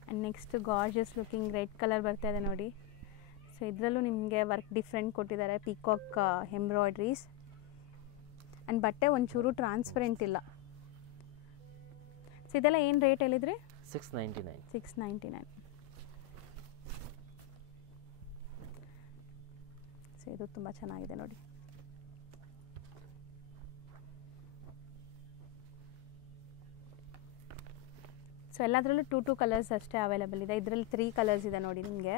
And next gorgeous looking red colour ಬರ್ತಾ ಇದೆ ನೋಡಿ. ಸೊ ಇದರಲ್ಲೂ ನಿಮಗೆ ವರ್ಕ್ ಡಿಫ್ರೆಂಟ್ ಕೊಟ್ಟಿದ್ದಾರೆ, ಪೀಕಾಕ್ ಎಂಬ್ರಾಯ್ಡ್ರೀಸ್. ಆ್ಯಂಡ್ ಬಟ್ಟೆ ಒಂಚೂರು ಟ್ರಾನ್ಸ್ಪರೆಂಟ್ ಇಲ್ಲ. ಸೊ ಇದೆಲ್ಲ ಏನು ರೇಟ್ ಹೇಳಿದ್ರಿ? 699. ಸೊ ಇದು ತುಂಬ ಚೆನ್ನಾಗಿದೆ ನೋಡಿ. ಸೊ ಎಲ್ಲದರಲ್ಲೂ 2 ಕಲರ್ಸ್ ಅಷ್ಟೇ ಅವೈಲೇಬಲ್ ಇದೆ. ಇದರಲ್ಲಿ 3 ಕಲರ್ಸ್ ಇದೆ ನೋಡಿ ನಿಮಗೆ.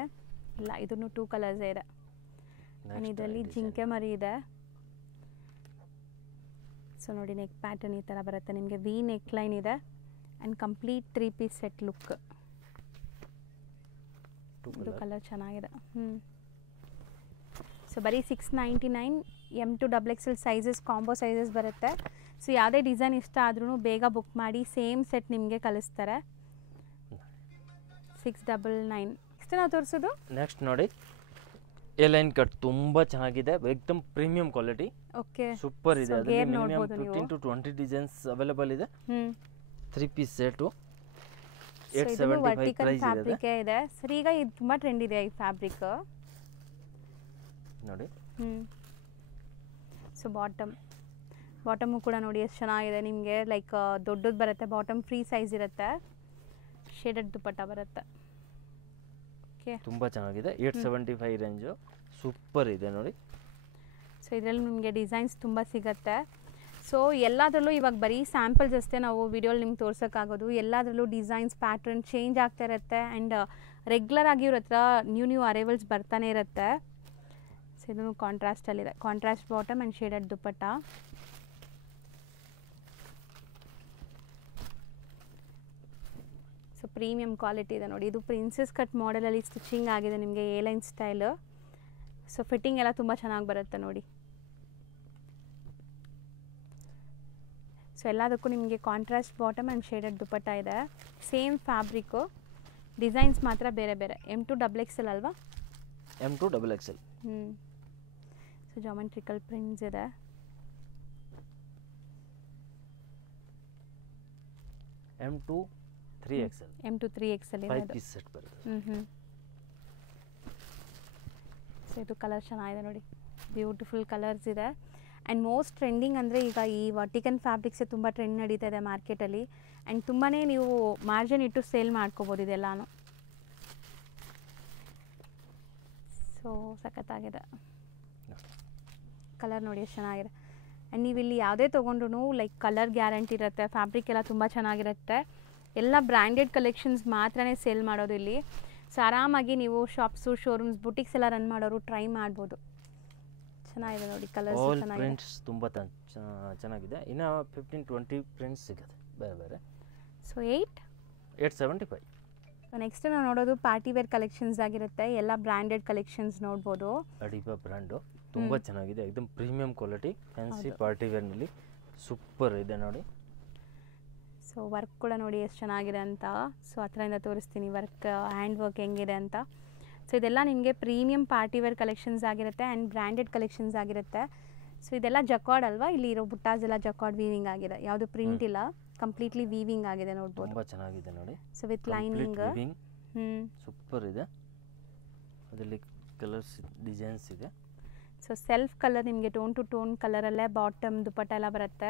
ಇಲ್ಲ, ಇದನ್ನು 2 ಕಲರ್ಸೇ ಇದೆ. ಆ್ಯಂಡ್ ಇದರಲ್ಲಿ ಜಿಂಕೆ ಮರಿ ಇದೆ. ಸೊ ನೋಡಿ ನೆಕ್ ಪ್ಯಾಟರ್ನ್ ಈ ಥರ ಬರುತ್ತೆ ನಿಮಗೆ, ವಿ ನೆಕ್ ಲೈನ್ ಇದೆ. And complete 3 piece set look. ಇದು ಕಲರ್ ಚೆನ್ನಾಗಿದೆ. ಸೊ ಬರೀ 699. M to XXL sizes, combo sizes ಬರುತ್ತೆ. ಸೊ ಯಾವುದೇ ಡಿಸೈನ್ ಇಷ್ಟ ಆದ್ರೂ ಬೇಗ ಬುಕ್ ಮಾಡಿ, ಸೇಮ್ ಸೆಟ್ ನಿಮಗೆ ಕಳಿಸ್ತಾರೆ. 699. ನೆಕ್ಸ್ಟ್ ನಾವು ತೋರಿಸೋದು ನೆಕ್ಸ್ಟ್ ನೋಡಿ, ಎ ಲೈನ್ ಕಟ್ ತುಂಬ ಚೆನ್ನಾಗಿದೆ, ಏಕದಮ್ ಪ್ರೀಮಿಯಂ ಕ್ವಾಲಿಟಿ. ಓಕೆ, ಸೂಪರ್ ಇದೆ. ಅದರಲ್ಲಿ ಮಿನಿಮಮ್ 15 to 20 ಡಿಸೈನ್ಸ್ ಅವೈಲೇಬಲ್ ಇದೆ. 3 ಪೀಸ್ ಸೆಟ್ 875 ಪ್ರೈಸ್ ಇದೆ. ಸರ್ ಈಗ ಇದು ತುಂಬ ಟ್ರೆಂಡ್ ಇದೆ ಈ ಫ್ಯಾಬ್ರಿಕ್ ನೋಡಿ. ಸೊ ಬಾಟಮು ಕೂಡ ನೋಡಿ ಎಷ್ಟು ಚೆನ್ನಾಗಿದೆ ನಿಮಗೆ. ಲೈಕ್ ದೊಡ್ಡದು ಬರುತ್ತೆ, ಬಾಟಮ್ ಫ್ರೀ ಸೈಜ್ ಇರುತ್ತೆ, ಶೇಡೆಡ್ ದುಪ್ಪಟ್ಟ ಬರುತ್ತೆ. ಓಕೆ, ತುಂಬ ಚೆನ್ನಾಗಿದೆ. 875 ರೇಂಜು, ಸೂಪರ್ ಇದೆ ನೋಡಿ. ಸೊ ಇದರಲ್ಲಿ ನಿಮಗೆ ಡಿಸೈನ್ಸ್ ತುಂಬ ಸಿಗುತ್ತೆ. ಸೊ ಎಲ್ಲದರಲ್ಲೂ ಇವಾಗ ಬರೀ ಸ್ಯಾಂಪಲ್ಸ್ ಅಷ್ಟೇ ನಾವು ವಿಡಿಯೋಲಿ ನಿಮ್ಗೆ ತೋರ್ಸೋಕ್ಕಾಗೋದು. ಎಲ್ಲದರಲ್ಲೂ ಡಿಸೈನ್ಸ್ ಪ್ಯಾಟ್ರನ್ ಚೇಂಜ್ ಆಗ್ತಾ ಇರುತ್ತೆ. ಆ್ಯಂಡ್ ರೆಗ್ಯುಲರ್ ಆಗಿ ಇವ್ರ ಹತ್ರ ನ್ಯೂ ಅರೈವಲ್ಸ್ ಬರ್ತಾನೆ ಇರುತ್ತೆ. ಸೊ ಇದನ್ನು ಕಾಂಟ್ರಾಸ್ಟಲ್ಲಿದೆ, contrast bottom and shaded dupatta. So premium quality ಇದೆ ನೋಡಿ. ಇದು ಪ್ರಿನ್ಸೆಸ್ ಕಟ್ ಮಾಡೆಲಲ್ಲಿ ಸ್ಟಿಚಿಂಗ್ ಆಗಿದೆ ನಿಮಗೆ, A line style. So fitting ಎಲ್ಲ ತುಂಬ ಚೆನ್ನಾಗಿ ಬರುತ್ತೆ ನೋಡಿ. ಸೊ ಎಲ್ಲದಕ್ಕೂ ನಿಮಗೆ contrast bottom and shaded dupatta ಇದೆ. ಸೇಮ್ ಫ್ಯಾಬ್ರಿಕ್ಕು, ಡಿಸೈನ್ಸ್ ಮಾತ್ರ ಬೇರೆ ಬೇರೆ. M to XXL ಅಲ್ವಾ? M to XXL. So geometrical prints ಇದೆ. M to 3XL. M to 3XL ಇದೆ. 5 ಪೀಸ್ ಸೆಟ್ ಬರುತ್ತೆ. ಸೊ ಇದು ಕಲರ್ ಚೆನ್ನಾಗಿದೆ ನೋಡಿ, ಬ್ಯೂಟಿಫುಲ್ ಕಲರ್ಸ್ ಇದೆ. ಆ್ಯಂಡ್ ಮೋಸ್ಟ್ ಟ್ರೆಂಡಿಂಗ್ ಅಂದರೆ ಈಗ ಈ ವರ್ಟಿಕನ್ ಫ್ಯಾಬ್ರಿಕ್ಸೇ ತುಂಬ ಟ್ರೆಂಡ್ ನಡೀತಾ ಇದೆ ಮಾರ್ಕೆಟಲ್ಲಿ. ಆ್ಯಂಡ್ ತುಂಬಾ ನೀವು ಮಾರ್ಜಿನ್ ಇಟ್ಟು ಸೇಲ್ ಮಾಡ್ಕೋಬೋದು ಇದೆಲ್ಲಾನು. ಸೊ ಸಖತ್ತಾಗಿದೆ, ಕಲರ್ ನೋಡಿ ಎಷ್ಟು ಚೆನ್ನಾಗಿದೆ. ಆ್ಯಂಡ್ ನೀವು ಇಲ್ಲಿ ಯಾವುದೇ ತೊಗೊಂಡ್ರು ಲೈಕ್ ಕಲರ್ ಗ್ಯಾರಂಟಿ ಇರುತ್ತೆ, ಫ್ಯಾಬ್ರಿಕ್ ಎಲ್ಲ ತುಂಬ ಚೆನ್ನಾಗಿರುತ್ತೆ. ಎಲ್ಲ ಬ್ರ್ಯಾಂಡೆಡ್ ಕಲೆಕ್ಷನ್ಸ್ ಮಾತ್ರನೇ ಸೇಲ್ ಮಾಡೋದು ಇಲ್ಲಿ. ಸೊ ಆರಾಮಾಗಿ ನೀವು ಶಾಪ್ಸು, ಶೋರೂಮ್ಸ್, ಬುಟಿಕ್ಸ್ ಎಲ್ಲ ರನ್ ಮಾಡೋರು ಟ್ರೈ ಮಾಡ್ಬೋದು. ಚೆನ್ನಾಗಿದೆ ನೋಡಿ, ಕಲರ್ಸ್ ಚೆನ್ನಾಗಿದೆ, ಪ್ರಿಂಟ್ಸ್ ತುಂಬ ಚೆನ್ನಾಗಿದೆ. ಇನ್ನು 15-20 ಪ್ರಿಂಟ್ಸ್ ಸಿಗುತ್ತೆ ಬೇರೆ ಬೇರೆ. ಸೊ 875. ನೆಕ್ಸ್ಟ್ ನಾವು ನೋಡೋದು ಪಾರ್ಟಿ ವೇರ್ ಕಲೆಕ್ಷನ್ಸ್ ಆಗಿರುತ್ತೆ. ಎಲ್ಲ ಬ್ರ್ಯಾಂಡೆಡ್ ಕಲೆಕ್ಷನ್ಸ್ ನೋಡ್ಬೋದು. ಅಡಿಬಾ ಬ್ರ್ಯಾಂಡು ತುಂಬ ಚೆನ್ನಾಗಿದೆ, एकदम ಪ್ರೀಮಿಯಂ ಕ್ವಾಲಿಟಿ, ಫ್ಯಾನ್ಸಿ ಪಾರ್ಟಿ ವೇರ್ನಲ್ಲಿ ಸೂಪರ್ ಇದೆ ನೋಡಿ. ಸೊ ವರ್ಕ್ ಕೂಡ ನೋಡಿ ಎಷ್ಟು ಚೆನ್ನಾಗಿದೆ ಅಂತ. ಸೊ ಹತ್ರದಿಂದ ತೋರಿಸ್ತೀನಿ ವರ್ಕ್, ಹ್ಯಾಂಡ್ ವರ್ಕ್ ಹೆಂಗಿದೆ ಅಂತ. ಸೊ ಇದೆಲ್ಲ ನಿಮಗೆ ಪ್ರೀಮಿಯಂ ಪಾರ್ಟಿ ವೇರ್ ಕಲೆಕ್ಷನ್ಸ್ ಆಗಿರುತ್ತೆ ಆ್ಯಂಡ್ ಬ್ರ್ಯಾಂಡೆಡ್ ಕಲೆಕ್ಷನ್ಸ್ ಆಗಿರುತ್ತೆ. ಸೊ ಇದೆಲ್ಲ ಜಕಾರ್ಡ್ ಅಲ್ವಾ, ಇಲ್ಲಿ ಇರೋ ಬುಟ್ಟಾಸ್ ಎಲ್ಲ ಜಕಾರ್ಡ್ ವೀವಿಂಗ್ ಆಗಿದೆ, ಯಾವುದು ಪ್ರಿಂಟ್ ಇಲ್ಲ, ಕಂಪ್ಲೀಟ್ಲಿ ವೀವಿಂಗ್ ಆಗಿದೆ ನೋಡ್ಬೋದು. ತುಂಬ ಚೆನ್ನಾಗಿದೆ ನೋಡಿ. ಸೊ ವಿತ್ ಲೈನಿಂಗ್ ಸೂಪರ್ ಇದೆ. ಅದರಲ್ಲಿ ಕಲರ್ಸ್ ಡಿಸೈನ್ಸ್ ಇದೆ. ಸೊ ಸೆಲ್ಫ್ ಕಲರ್ ನಿಮಗೆ ಟೋನ್ ಟು ಟೋನ್ ಕಲರಲ್ಲೇ ಬಾಟಮ್ ದುಪಟ್ಟ ಎಲ್ಲ ಬರುತ್ತೆ.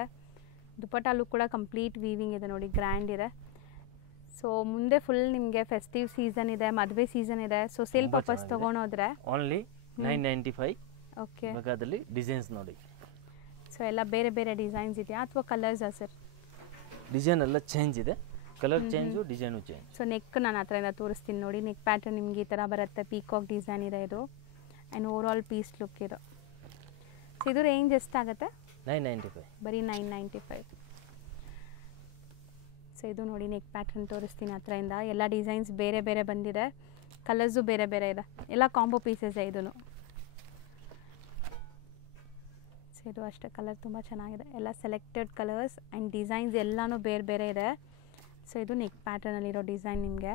ದುಪಟ್ಟ ಲುಕ್ ಕೂಡ ಕಂಪ್ಲೀಟ್ ವೀವಿಂಗ್ ಇದೆ ನೋಡಿ, ಗ್ರ್ಯಾಂಡ್ ಇದೆ. ಸೊ ಮುಂದೆ ಫುಲ್ ನಿಮಗೆ ಫೆಸ್ಟಿವ್ ಸೀಸನ್ ಇದೆ, ಮದುವೆ ಸೀಸನ್ ಇದೆ. ಸೊ ಸೇಲ್ ಪರ್ಪಸ್ ತೊಗೊಂಡೋದ್ರೆ ಓನ್ಲಿ 995. ಓಕೆ, ಅದರಲ್ಲಿ ಡಿಸೈನ್ಸ್ ನೋಡಿ. ಸೊ ಎಲ್ಲ ಬೇರೆ ಬೇರೆ ಡಿಸೈನ್ಸ್ ಇದೆಯಾ ಅಥವಾ ಕಲರ್ಸಾ ಸರ್? ಡಿಸೈನ್ ಎಲ್ಲ ಚೇಂಜ್ ಇದೆ, colour change, design change. So neck ನಾನು ಆ ಥರದಿಂದ ತೋರಿಸ್ತೀನಿ ನೋಡಿ. ನೆಕ್ ಪ್ಯಾಟರ್ನ್ ನಿಮಗೆ ಈ ಥರ ಬರುತ್ತೆ, ಪೀಕಾಕ್ ಡಿಸೈನ್ ಇದೆ ಇದು. And over all piece look ಇದು. ಸೊ ಇದು ರೇಂಜ್ ಎಷ್ಟಾಗುತ್ತೆ? 995. ಬರೀ 995. ಸೊ ಇದು ನೋಡಿ ನೆಕ್ ಪ್ಯಾಟರ್ನ್ ತೋರಿಸ್ತೀನಿ ಹತ್ರದಿಂದ. ಎಲ್ಲ ಡಿಸೈನ್ಸ್ ಬೇರೆ ಬೇರೆ ಬಂದಿದೆ, ಕಲರ್ಸು ಬೇರೆ ಬೇರೆ ಇದೆ, ಎಲ್ಲ ಕಾಂಬೋ ಪೀಸಸ್ ಇದೂ. ಸೊ ಇದು ಅಷ್ಟೇ, ಕಲರ್ ತುಂಬ ಚೆನ್ನಾಗಿದೆ, ಎಲ್ಲ ಸೆಲೆಕ್ಟೆಡ್ ಕಲರ್ಸ್ ಆ್ಯಂಡ್ ಡಿಸೈನ್ಸ್ ಎಲ್ಲನೂ ಬೇರೆ ಬೇರೆ ಇದೆ. ಸೊ ಇದು ನೆಕ್ ಪ್ಯಾಟರ್ನಲ್ಲಿರೋ ಡಿಸೈನ್ ನಿಮಗೆ.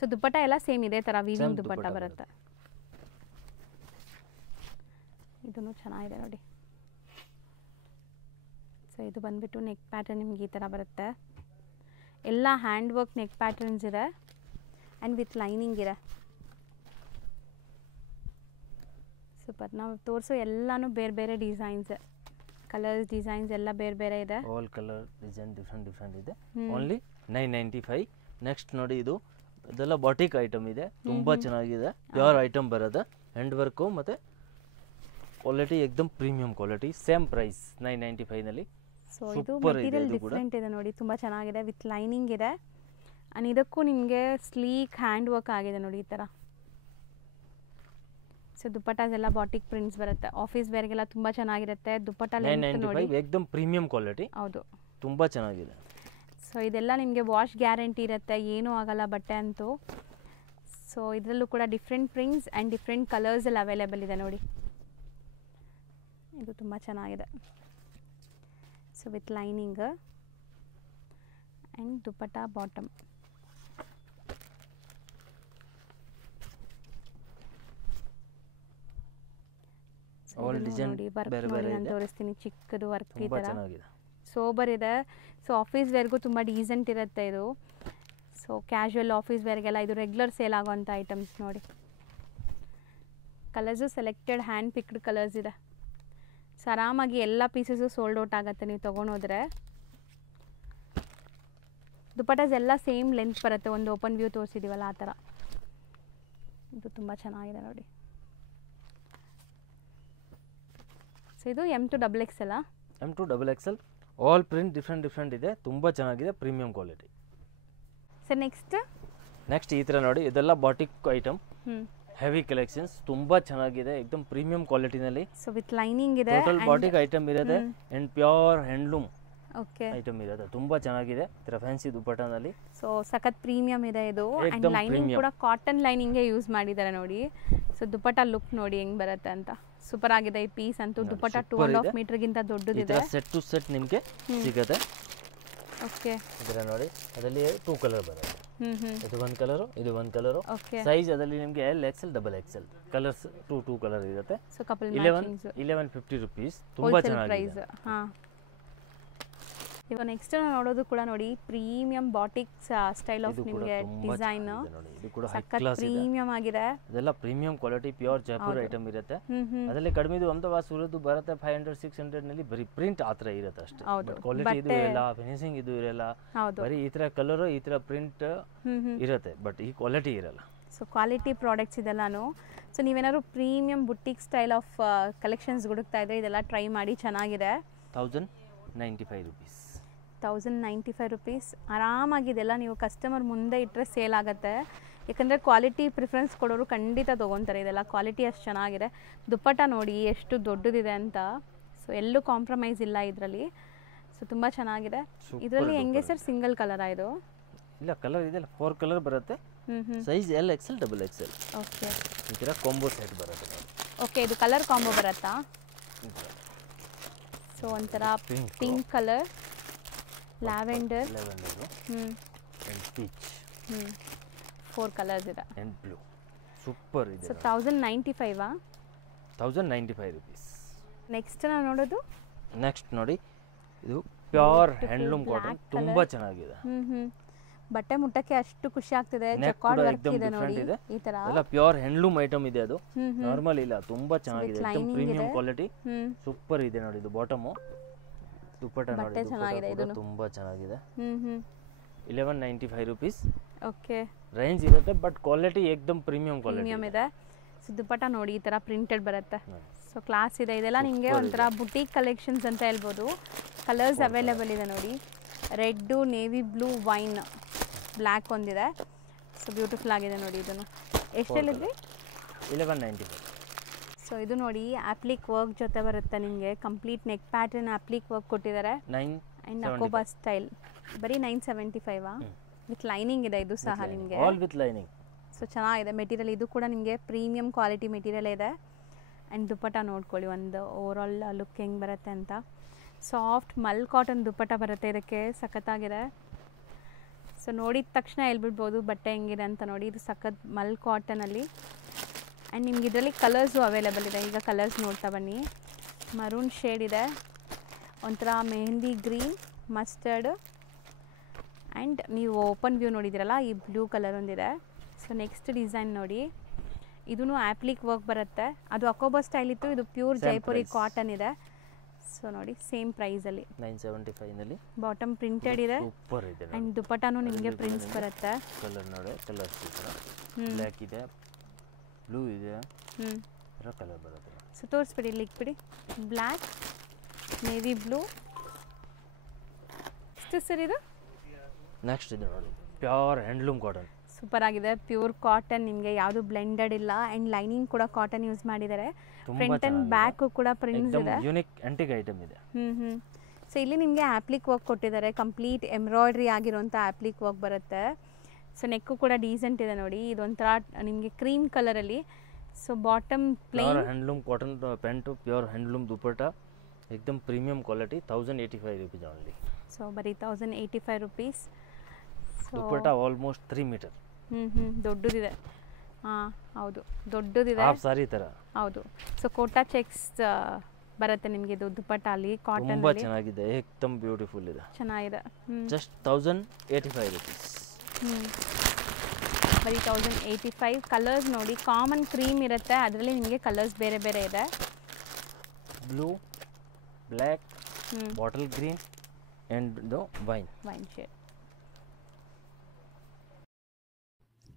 ಸೊ ದುಪಟ್ಟ ಎಲ್ಲ ಸೇಮ್ ಇದೇ ಥರ ವೀವಿಂಗ್ ದುಪಟ್ಟ ಬರುತ್ತೆ. ಇದೂ ಚೆನ್ನಾಗಿದೆ ನೋಡಿ. ಸೊ ಇದು ಬಂದುಬಿಟ್ಟು ನೆಕ್ ಪ್ಯಾಟರ್ನ್ ನಿಮ್ಗೆ ಈ ಥರ ಬರುತ್ತೆ. ಎಲ್ಲ ಹ್ಯಾಂಡ್ ವರ್ಕ್ ನೆಕ್ ಪ್ಯಾಟರ್ನ್ಸ್ ಇದೆ ಆ್ಯಂಡ್ ವಿತ್ ಲೈನಿಂಗ್ ಇದೆ. ಸೂಪರ್. ನಾವು ತೋರಿಸೋ ಎಲ್ಲನೂ ಬೇರೆ ಬೇರೆ ಡಿಸೈನ್ಸ್, ಕಲರ್ಸ್ ಡಿಸೈನ್ಸ್ ಎಲ್ಲ ಬೇರೆ ಬೇರೆ ಇದೆ. ಆಲ್ ಕಲರ್ ಡಿಸೈನ್ ಡಿಫ್ರೆಂಟ್ ಇದೆ. ಓನ್ಲಿ 995. ನೆಕ್ಸ್ಟ್ ನೋಡಿ, ಇದು ಇದೆಲ್ಲ ಬಾಟಿಕ್ ಐಟಮ್ ಇದೆ, ತುಂಬ ಚೆನ್ನಾಗಿದೆ. ಪ್ಯೂರ್ ಐಟಮ್ ಬರೋದು, ಹ್ಯಾಂಡ್ ವರ್ಕು ಮತ್ತು ಕ್ವಾಲಿಟಿ ಎಕ್ದಮ್ ಪ್ರೀಮಿಯಂ ಕ್ವಾಲಿಟಿ. ಸೇಮ್ ಪ್ರೈಸ್ 995ನಲ್ಲಿ. ಸೊ ಇದು ಮೆಟೀರಿಯಲ್ ಡಿಫ್ರೆಂಟ್ ಇದೆ ನೋಡಿ, ತುಂಬ ಚೆನ್ನಾಗಿದೆ, ವಿತ್ ಲೈನಿಂಗ್ ಇದೆ. ಆ್ಯಂಡ್ ಇದಕ್ಕೂ ನಿಮಗೆ ಸ್ಲೀಕ್ ಹ್ಯಾಂಡ್ ವರ್ಕ್ ಆಗಿದೆ ನೋಡಿ ಈ ಥರ. ಸೊ ದುಪಟ್ಟಾಸ್ ಎಲ್ಲ ಬಾಟಿಕ್ ಪ್ರಿಂಟ್ಸ್ ಬರುತ್ತೆ, ಆಫೀಸ್ ವೇರ್ಗೆಲ್ಲ ತುಂಬ ಚೆನ್ನಾಗಿರುತ್ತೆ. ದುಪಟ್ಟ ಲೆಂತ್ ನೋಡಿ, ಎಕ್ದಮ್ ಪ್ರೀಮಿಯಂ ಕ್ವಾಲಿಟಿ. ಹೌದು, ತುಂಬ ಚೆನ್ನಾಗಿದೆ. ಸೊ ಇದೆಲ್ಲ ನಿಮಗೆ ವಾಶ್ ಗ್ಯಾರಂಟಿ ಇರುತ್ತೆ, ಏನೂ ಆಗಲ್ಲ ಬಟ್ಟೆ ಅಂತೂ. ಸೊ ಇದರಲ್ಲೂ ಕೂಡ different prints and different colours ಎಲ್ಲ ಅವೈಲೇಬಲ್ ಇದೆ ನೋಡಿ. ಇದು ತುಂಬ ಚೆನ್ನಾಗಿದೆ. So with lining and dupatta bottom. ನೋಡಿ ವರ್ಕ್ ನೋಡಿ, ನಾನು ತೋರಿಸ್ತೀನಿ. ಚಿಕ್ಕದು ವರ್ಕ್ ಈ ಥರ ಸೋಬರ್ ಇದೆ. ಸೊ ಆಫೀಸ್ ವೇರ್ಗೂ ತುಂಬ ಡೀಸೆಂಟ್ ಇರುತ್ತೆ ಇದು. ಸೊ ಕ್ಯಾಶುವಲ್ ಆಫೀಸ್ ವೇರ್ಗೆಲ್ಲ ಇದು ರೆಗ್ಯುಲರ್ ಸೇಲ್ ಆಗೋವಂಥ ಐಟಮ್ಸ್ ನೋಡಿ. Colours selected hand picked colours ಇದೆ. ಸೊ ಆರಾಮಾಗಿ ಎಲ್ಲ ಪೀಸಸ್ಸು ಸೋಲ್ಡ್ ಔಟ್ ಆಗುತ್ತೆ ನೀವು ತೊಗೊಂಡೋದ್ರೆ. ದುಪಟ್ಟಾಸ್ ಎಲ್ಲ ಸೇಮ್ ಲೆಂತ್ ಬರುತ್ತೆ, ಒಂದು ಓಪನ್ ವ್ಯೂ ತೋರಿಸಿದ್ದೀವಲ್ಲ ಆ ಥರ. ಇದು ತುಂಬ ಚೆನ್ನಾಗಿದೆ ನೋಡಿ. ಸೊ ಇದು M2XXL. M2XXL all print different ಇದೆ, ತುಂಬ ಚೆನ್ನಾಗಿದೆ, ಪ್ರೀಮಿಯಂ ಕ್ವಾಲಿಟಿ. ಸರ್ ನೆಕ್ಸ್ಟ್ ಈ ಥರ ನೋಡಿ, ಇದೆಲ್ಲ ಬಾಟಿಕ್ ಐಟಮ್, ಹೆವಿ ಕಲೆಕ್ಷನ್ಸ್, ತುಂಬ ಚೆನ್ನಾಗಿದೆ, ಎಕ್ದಮ್ ಪ್ರೀಮಿಯಂ ಕ್ವಾಲಿಟಿನಲ್ಲಿ. ಸೊ ವಿತ್ ಲೈನಿಂಗ್ ಇದೆ, ಟೋಟಲ್ ಬಾಟಿಕ್ ಐಟಮ್ ಇರುತ್ತೆ and pure handloom okay item ಇರುತ್ತೆ, ತುಂಬ ಚೆನ್ನಾಗಿದೆ. ಈ ಥರ ಫ್ಯಾನ್ಸಿ ದುಪಟ್ಟಾನಲ್ಲಿ. ಸೊ ಸಖತ್ ಪ್ರೀಮಿಯಂ ಇದೆ ಇದು. ಆ್ಯಂಡ್ ಲೈನಿಂಗ್ ಕೂಡ ಕಾಟನ್ ಲೈನಿಂಗೇ ಯೂಸ್ ಮಾಡಿದ್ದಾರೆ ನೋಡಿ. ಸೊ ದುಪಟ್ಟ ಲುಕ್ ನೋಡಿ ಹೆಂಗೆ ಬರುತ್ತೆ ಅಂತ, ಸೂಪರ್ ಆಗಿದೆ ಈ ಪೀಸ್ ಅಂತೂ. ದುಪಟ್ಟ 2.5 ಮೀಟರ್ಗಿಂತ ದೊಡ್ಡದಿದೆ. ಸೆಟ್ ಟು ಸೆಟ್ ನಿಮಗೆ ಸಿಗುತ್ತೆ. ಓಕೆ, ಇದರ ನೋಡಿ, ಅದರಲ್ಲಿ 2 ಕಲರ್ ಬರುತ್ತೆ. ಇದು ಒಂದು ಕಲರು, ಇದು ಒಂದು ಕಲರು. ಸೈಜ್ ಅದರಲ್ಲಿ ನಿಮಗೆ LXL XXL ಕಲರ್ಸ್ 2 ಕಲರ್ ಇರುತ್ತೆ. ಸೊ ಕಪಲ್ 1150 ರುಪೀಸ್, ತುಂಬ ಚೆನ್ನಾಗಿದೆ. ಹಾಂ, ಇವಾಗ ನೆಕ್ಸ್ಟ್ ನೋಡೋದು ಕೂಡ ನೋಡಿ, ಪ್ರೀಮಿಯಂ ಬಾಟಿಕ್ ಸ್ಟೈಲ್ ಆಫ್ ನಿಮಗೆ ಡಿಸೈನ್, ಪ್ರೀಮಿಯಂ ಆಗಿದೆ. ಇದೆಲ್ಲ premium quality pure Jaipur item ಇರುತ್ತೆ. ಅದರಲ್ಲಿ ಕಡಿಮೆದು ಅಹಮದಾಬಾದ್ ಸೂರತ್ ಬರುತ್ತೆ 500-600 ನಲ್ಲಿ. ಬರೀ ಪ್ರಿಂಟ್ ಆ ಥರ ಇರುತ್ತೆ ಅಷ್ಟೇ, ಕ್ವಾಲಿಟಿ ಇದು ಇರಲ್ಲ, ಫಿನಿಶಿಂಗ್ ಇದು ಇರಲ್ಲ. ಬರೀ ಈ ಥರ ಕಲರ್, ಈ ಥರ ಪ್ರಿಂಟ್ ಇರುತ್ತೆ, ಬಟ್ ಈ ಕ್ವಾಲಿಟಿ ಇರಲ್ಲ. ಸೊ ಕ್ವಾಲಿಟಿ ಪ್ರಾಡಕ್ಟ್ಸ್ ಇದೆಲ್ಲಾನು. ಸೊ ನೀವೇನಾದ್ರು premium boutique style of collections ಹುಡುಕ್ತಾ ಇದ್ರೆ ಇದೆಲ್ಲ ಟ್ರೈ ಮಾಡಿ, ಚೆನ್ನಾಗಿದೆ. 1095 ರುಪೀಸ್. 1095 ರುಪೀಸ್ ಆರಾಮಾಗಿದೆಲ್ಲ. ನೀವು ಕಸ್ಟಮರ್ ಮುಂದೆ ಇಟ್ಟರೆ ಸೇಲ್ ಆಗುತ್ತೆ, ಯಾಕಂದರೆ ಕ್ವಾಲಿಟಿ ಪ್ರಿಫರೆನ್ಸ್ ಕೊಡೋರು ಖಂಡಿತ ತೊಗೊತಾರೆ. ಇದೆಲ್ಲ ಕ್ವಾಲಿಟಿ ಅಷ್ಟು ಚೆನ್ನಾಗಿದೆ. ದುಪ್ಪಟ್ಟ ನೋಡಿ ಎಷ್ಟು ದೊಡ್ಡದಿದೆ ಅಂತ. ಸೊ ಎಲ್ಲೂ ಕಾಂಪ್ರಮೈಸ್ ಇಲ್ಲ ಇದರಲ್ಲಿ. ಸೊ ತುಂಬ ಚೆನ್ನಾಗಿದೆ. ಇದರಲ್ಲಿ ಹೆಂಗೆ ಸರ್, ಸಿಂಗಲ್ ಕಲರಾ ಇದು? ಇಲ್ಲ, ಕಲರ್ ಇದೆ, 4 ಕಲರ್ ಬರುತ್ತೆ. Size LXL XXL. ಓಕೆ, ಈ ಥರ ಕಾಂಬೋ ಸೆಟ್ ಬರುತ್ತೆ. ಓಕೆ, ಇದು ಕಲರ್ ಕಾಂಬೋ ಬರುತ್ತಾ? ಸೊ ಒಂಥರ pink colour, lavender, and peach. 4 colours ಇದೆ. and blue. ಸೂಪರ್ ಇದೆ. So 1095 1095 rupees. ನೆಕ್ಸ್ಟ್ ನಾವು ನೋಡೋದು, ನೆಕ್ಸ್ಟ್ ನೋಡಿ, ಇದು ಪ್ಯೂರ್ ಹ್ಯಾಂಡ್ಲೂಮ್ ಕಾಟನ್, ತುಂಬ ಚೆನ್ನಾಗಿದೆ. ಬಟ್ಟೆ ಮುಟ್ಟಕ್ಕೆ ಅಷ್ಟು ಖುಷಿ ಆಗ್ತಿದೆ. Neck ಜಕಾರ್ಡ್ ಕೂಡ ವರ್ಕ್ ಎಕ್ದಮ್ ಇದೆ ನೋಡಿ ಡಿಫ್ರೆಂಟ್ ಇದೆ. ಈ ತರ. ಎಲ್ಲ ಪ್ಯೂರ್ ಹ್ಯಾಂಡ್ಲೂಮ್ ಐಟಮ್ ಇದೆ ಅದು, ನಾರ್ಮಲ್ ಇಲ್ಲ, ತುಂಬಾ ಚೆನ್ನಾಗಿದೆ, lining एकदम ಪ್ರೀಮಿಯಂ ಇದೆ. ಕ್ವಾಲಿಟಿ, ಸೂಪರ್ ಇದೆ ನೋಡಿ. ಇದು ಬಾಟಮ್ ದುಪ್ಪಟ್ಟ ನೋಡಿ, ಬಟ್ಟೆ ಚೆನ್ನಾಗಿದೆ, ದುಪ್ಪಟ್ಟ ಕೂಡ ತುಂಬಾ ಚೆನ್ನಾಗಿದೆ. 1195 rupees ಓಕೆ ರೇಂಜ್ ಇರುತ್ತೆ, ಬಟ್ ಕ್ವಾಲಿಟಿ एकदम ಪ್ರೀಮಿಯಂ ಕ್ವಾಲಿಟಿ ಪ್ರೀಮಿಯಂ ಇದೆ. ಸೊ ದುಪ್ಪಟ್ಟ ನೋಡಿ ಈ ತರ ಪ್ರಿಂಟೆಡ್ ಬರುತ್ತೆ. ಸೊ ಕ್ಲಾಸ್ ಇದೆ. ಇದೆಲ್ಲ ನಿಮಗೆ ಒಂಥರ ಬುಟೀಕ್ ಕಲೆಕ್ಷನ್ಸ್ ಅಂತ ಹೇಳ್ಬೋದು. ಕಲರ್ಸ್ ಅವೈಲೇಬಲ್ ಇದೆ ನೋಡಿ. Red, navy blue, wine, black ಒಂದಿದೆ. ಸೊ ಬ್ಯೂಟಿಫುಲ್ ಆಗಿದೆ ನೋಡಿ. ಇದನ್ನು ಎಷ್ಟು ಹೇಳಿದ್ರಿ? 1195. ಸೊ ಇದು ನೋಡಿ ಆಪ್ಲಿಕ್ ವರ್ಕ್ ಜೊತೆ ಬರುತ್ತೆ ನಿಮಗೆ. Complete neck pattern appliqué work ಕೊಟ್ಟಿದ್ದಾರೆ. 9 ಆ್ಯಂಡ್ ಅಕೋಬಾ ಸ್ಟೈಲ್. ಬರೀ 975 ವಿತ್ ಲೈನಿಂಗ್ ಇದೆ ಇದು ಸಹ ನಿಮಗೆ. All with lining. ಸೊ ಚೆನ್ನಾಗಿದೆ ಮೆಟೀರಿಯಲ್. ಇದು ಕೂಡ ನಿಮಗೆ ಪ್ರೀಮಿಯಂ ಕ್ವಾಲಿಟಿ ಮೆಟೀರಿಯಲ್ ಇದೆ. ಆ್ಯಂಡ್ ದುಪ್ಪಟ್ಟ ನೋಡ್ಕೊಳ್ಳಿ ಒಂದು ಓವರಾಲ್ ಲುಕ್ ಹೆಂಗೆ ಬರುತ್ತೆ ಅಂತ. ಸಾಫ್ಟ್ ಮಲ್ ಕಾಟನ್ ದುಪ್ಪಟ್ಟ ಬರುತ್ತೆ ಇದಕ್ಕೆ, ಸಖತ್ತಾಗಿದೆ. ಸೊ ನೋಡಿದ ತಕ್ಷಣ ಹೇಳ್ಬಿಡ್ಬೋದು ಬಟ್ಟೆ ಹೆಂಗಿದೆ ಅಂತ ನೋಡಿ. ಇದು ಸಖತ್ ಮಲ್ ಕಾಟನಲ್ಲಿ. ಆ್ಯಂಡ್ ನಿಮ್ಗೆ ಇದರಲ್ಲಿ ಕಲರ್ಸು ಅವೈಲೇಬಲ್ ಇದೆ. ಈಗ ಕಲರ್ಸ್ ನೋಡ್ತಾ ಬನ್ನಿ. ಮರೂನ್ ಶೇಡ್ ಇದೆ, ಒಂಥರ ಮೆಹಂದಿ ಗ್ರೀನ್, ಮಸ್ಟರ್ಡ್, ಆ್ಯಂಡ್ ನೀವು ಓಪನ್ ವ್ಯೂ ನೋಡಿದ್ದೀರಲ್ಲ ಈ ಬ್ಲೂ ಕಲರ್ ಒಂದಿದೆ. ಸೊ ನೆಕ್ಸ್ಟ್ ಡಿಸೈನ್ ನೋಡಿ. ಇದೂ ಆ್ಯಪ್ಲಿಕ್ ವರ್ಕ್ ಬರುತ್ತೆ. ಅದು ಅಕೋಬಾ ಸ್ಟೈಲ್ ಇತ್ತು, ಇದು ಪ್ಯೂರ್ ಜೈಪುರಿ ಕಾಟನ್ ಇದೆ. ಸೊ ನೋಡಿ ಸೇಮ್ ಪ್ರೈಸಲ್ಲಿ 975 ನಲ್ಲಿ ಬಾಟಮ್ ಪ್ರಿಂಟೆಡ್ ಇದೆ. ಸೂಪರ್ ಇದೆ. ಆ್ಯಂಡ್ ದುಪ್ಪಟ್ಟನೂ ನಿಮಗೆ ಪ್ರಿಂಟ್ಸ್ ಬರುತ್ತೆ. ಕಲರ್ ನೋಡಿ, ಕಲರ್ಸ್ ಬ್ಲ್ಯಾಕ್ ಇದೆ, ಬ್ಲೂ ಇದೆ, ಕಲರ್ ಬರುತ್ತೆ. ಸೊ ತೋರಿಸ್ಬಿಡಿ, ಇಲ್ಲಿಗೆ ಬಿಡಿ. Black, navy blue. ಎಷ್ಟು ಸರ್ ಇದು? ನೆಕ್ಸ್ಟ್ ಇದೆ ನೋಡಿ, ಪ್ಯೂರ್ ಹ್ಯಾಂಡ್ಲೂಮ್ ಕಾಟನ್. ಸೂಪರ್ ಆಗಿದೆ. ಪ್ಯೂರ್ ಕಾಟನ್, ನಿಮಗೆ ಯಾವುದು ಬ್ಲೆಂಡೆಡ್ ಇಲ್ಲ. ಆ್ಯಂಡ್ ಲೈನಿಂಗ್ ಕೂಡ ಕಾಟನ್ ಯೂಸ್ ಮಾಡಿದ್ದಾರೆ. ಫ್ರಂಟ್ ಆ್ಯಂಡ್ ಬ್ಯಾಕ್ ಕೂಡ ಪ್ರಿಂಟ್ಸ್ ಇದೆ. ಯೂನಿಕ್ ಆಂಟಿಕ್ ಐಟಮ್ ಇದೆ. ಸೊ ಇಲ್ಲಿ ನಿಮಗೆ ಆಪ್ಲಿಕ್ ವರ್ಕ್ ಕೊಟ್ಟಿದ್ದಾರೆ. ಕಂಪ್ಲೀಟ್ ಎಂಬ್ರಾಯ್ಡ್ರಿ ಆಗಿರುವಂಥ ಆಪ್ಲಿಕ್ ವರ್ಕ್ ಬರುತ್ತೆ. ಸೊ ನೆಕ್ಕು ಕೂಡ ಡೀಸೆಂಟ್ ಇದೆ ನೋಡಿ. ಇದೊಂಥರ ನಿಮಗೆ ಕ್ರೀಮ್ ಕಲರಲ್ಲಿ. So bottom plain handloom cotton pant, pure handloom dupatta, एकदम premium quality. 1085 rupees only. So ಬರೀ 1085 rupees. ದುಪ್ಪಟ್ಟ ಆಲ್ಮೋಸ್ಟ್ 3 ಮೀಟರ್. ದೊಡ್ಡದಿದೆ. ಹಾಂ ಹೌದು, ದೊಡ್ಡದಿದೆ. ಹಾಫ್ ಸಾರಿ ಥರ. ಹೌದು. ಸೊ ಕೋಟಾ ಚೆಕ್ಸ್ ಬರುತ್ತೆ ನಿಮಗೆ ಇದು ದುಪ್ಪಟ್ಟ ಅಲ್ಲಿ ಕಾಟನ್. ತುಂಬಾ ಚೆನ್ನಾಗಿದೆ, एकदम ಬ್ಯೂಟಿಫುಲ್ ಇದೆ, ಚೆನ್ನಾಗಿದೆ. Just 1085 rupees. ಬರೀ 1085. ಕಲರ್ಸ್ ನೋಡಿ, ಕಾಮನ್ ಕ್ರೀಮ್ ಇರುತ್ತೆ, ಅದರಲ್ಲಿ ನಿಮಗೆ ಕಲರ್ಸ್ ಬೇರೆ ಬೇರೆ ಇದೆ. Blue, black, bottle green and the wine shade.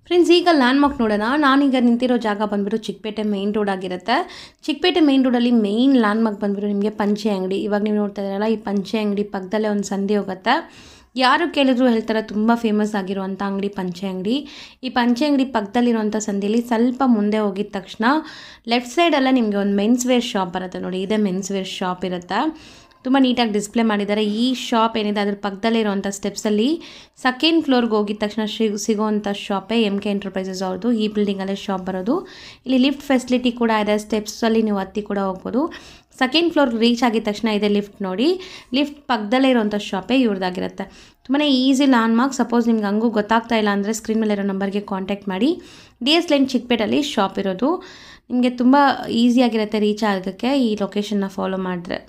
Friends, ಈಗ ಲ್ಯಾಂಡ್ಮಾರ್ಕ್ ನೋಡೋಣ. ನಾನೀಗ ನಿಂತಿರೋ ಜಾಗ ಬಂದುಬಿಟ್ಟು ಚಿಕ್ಕಪೇಟೆ ಮೇನ್ ರೋಡ್ ಆಗಿರುತ್ತೆ. ಚಿಕ್ಕಪೇಟೆ ಮೇನ್ ರೋಡಲ್ಲಿ ಮೇನ್ ಲ್ಯಾಂಡ್ಮಾರ್ಕ್ ಬಂದುಬಿಟ್ಟು ನಿಮಗೆ ಪಂಚೆ ಅಂಗಡಿ. ಇವಾಗ ನೀವು ನೋಡ್ತಾ ಇದ್ದೀರಲ್ಲ, ಈ ಪಂಚೆ ಅಂಗಡಿ ಪಕ್ಕದಲ್ಲೇ ಒಂದು ಸಂಧಿ ಹೋಗುತ್ತೆ. ಯಾರು ಕೇಳಿದ್ರು ಹೇಳ್ತಾರೆ ತುಂಬ ಫೇಮಸ್ ಆಗಿರುವಂಥ ಅಂಗಡಿ ಪಂಚೆ ಅಂಗಡಿ. ಈ ಪಂಚೆ ಅಂಗಡಿ ಪಕ್ಕದಲ್ಲಿರುವಂಥ ಸಂಧಿಯಲ್ಲಿ ಸ್ವಲ್ಪ ಮುಂದೆ ಹೋಗಿದ ತಕ್ಷಣ ಲೆಫ್ಟ್ ಸೈಡಲ್ಲೇ ನಿಮಗೆ ಒಂದು ಮೆನ್ಸ್ ವೇರ್ ಶಾಪ್ ಬರುತ್ತೆ ನೋಡಿ. ಇದೇ ಮೆನ್ಸ್ ವೇರ್ ಶಾಪ್ ಇರುತ್ತೆ. ತುಂಬ ನೀಟಾಗಿ ಡಿಸ್ಪ್ಲೇ ಮಾಡಿದ್ದಾರೆ. ಈ ಶಾಪ್ ಏನಿದೆ ಅದ್ರ ಪಕ್ಕದಲ್ಲೇ ಇರುವಂಥ ಸ್ಟೆಪ್ಸಲ್ಲಿ ಸೆಕೆಂಡ್ ಫ್ಲೋರ್ಗೆ ಹೋಗಿದ ತಕ್ಷಣ ಸಿಗೋವಂಥ ಶಾಪೇ MK ಎಂಟರ್ಪ್ರೈಸಸ್ ಅವ್ರದ್ದು. ಈ ಬಿಲ್ಡಿಂಗಲ್ಲೇ ಶಾಪ್ ಬರೋದು. ಇಲ್ಲಿ ಲಿಫ್ಟ್ ಫೆಸಿಲಿಟಿ ಕೂಡ ಇದೆ. ಸ್ಟೆಪ್ಸಲ್ಲಿ ನೀವು ಹತ್ತಿ ಕೂಡ ಹೋಗ್ಬೋದು. ಸೆಕೆಂಡ್ ಫ್ಲೋರ್ಗೆ ರೀಚ್ ಆಗಿದ ತಕ್ಷಣ ಇದೆ ಲಿಫ್ಟ್ ನೋಡಿ. ಲಿಫ್ಟ್ ಪಕ್ಕದಲ್ಲೇ ಇರೋವಂಥ ಶಾಪೇ ಇವ್ರದ್ದಾಗಿರುತ್ತೆ. ತುಂಬಾ ಈಸಿ ಲ್ಯಾಂಡ್ಮಾರ್ಕ್. ಸಪೋಸ್ ನಿಮ್ಗೆ ಹಂಗೂ ಗೊತ್ತಾಗ್ತಾ ಇಲ್ಲ ಅಂದರೆ ಸ್ಕ್ರೀನ್ ಮೇಲೆ ಇರೋ ನಂಬರ್ಗೆ ಕಾಂಟ್ಯಾಕ್ಟ್ ಮಾಡಿ. DS ಲೈನ್ ಚಿಕ್ಕಪೇಟಲ್ಲಿ ಶಾಪ್ ಇರೋದು. ನಿಮಗೆ ತುಂಬ ಈಸಿಯಾಗಿರುತ್ತೆ ರೀಚ್ ಆಗೋಕ್ಕೆ ಈ ಲೊಕೇಶನ್ನ ಫಾಲೋ ಮಾಡಿದ್ರೆ.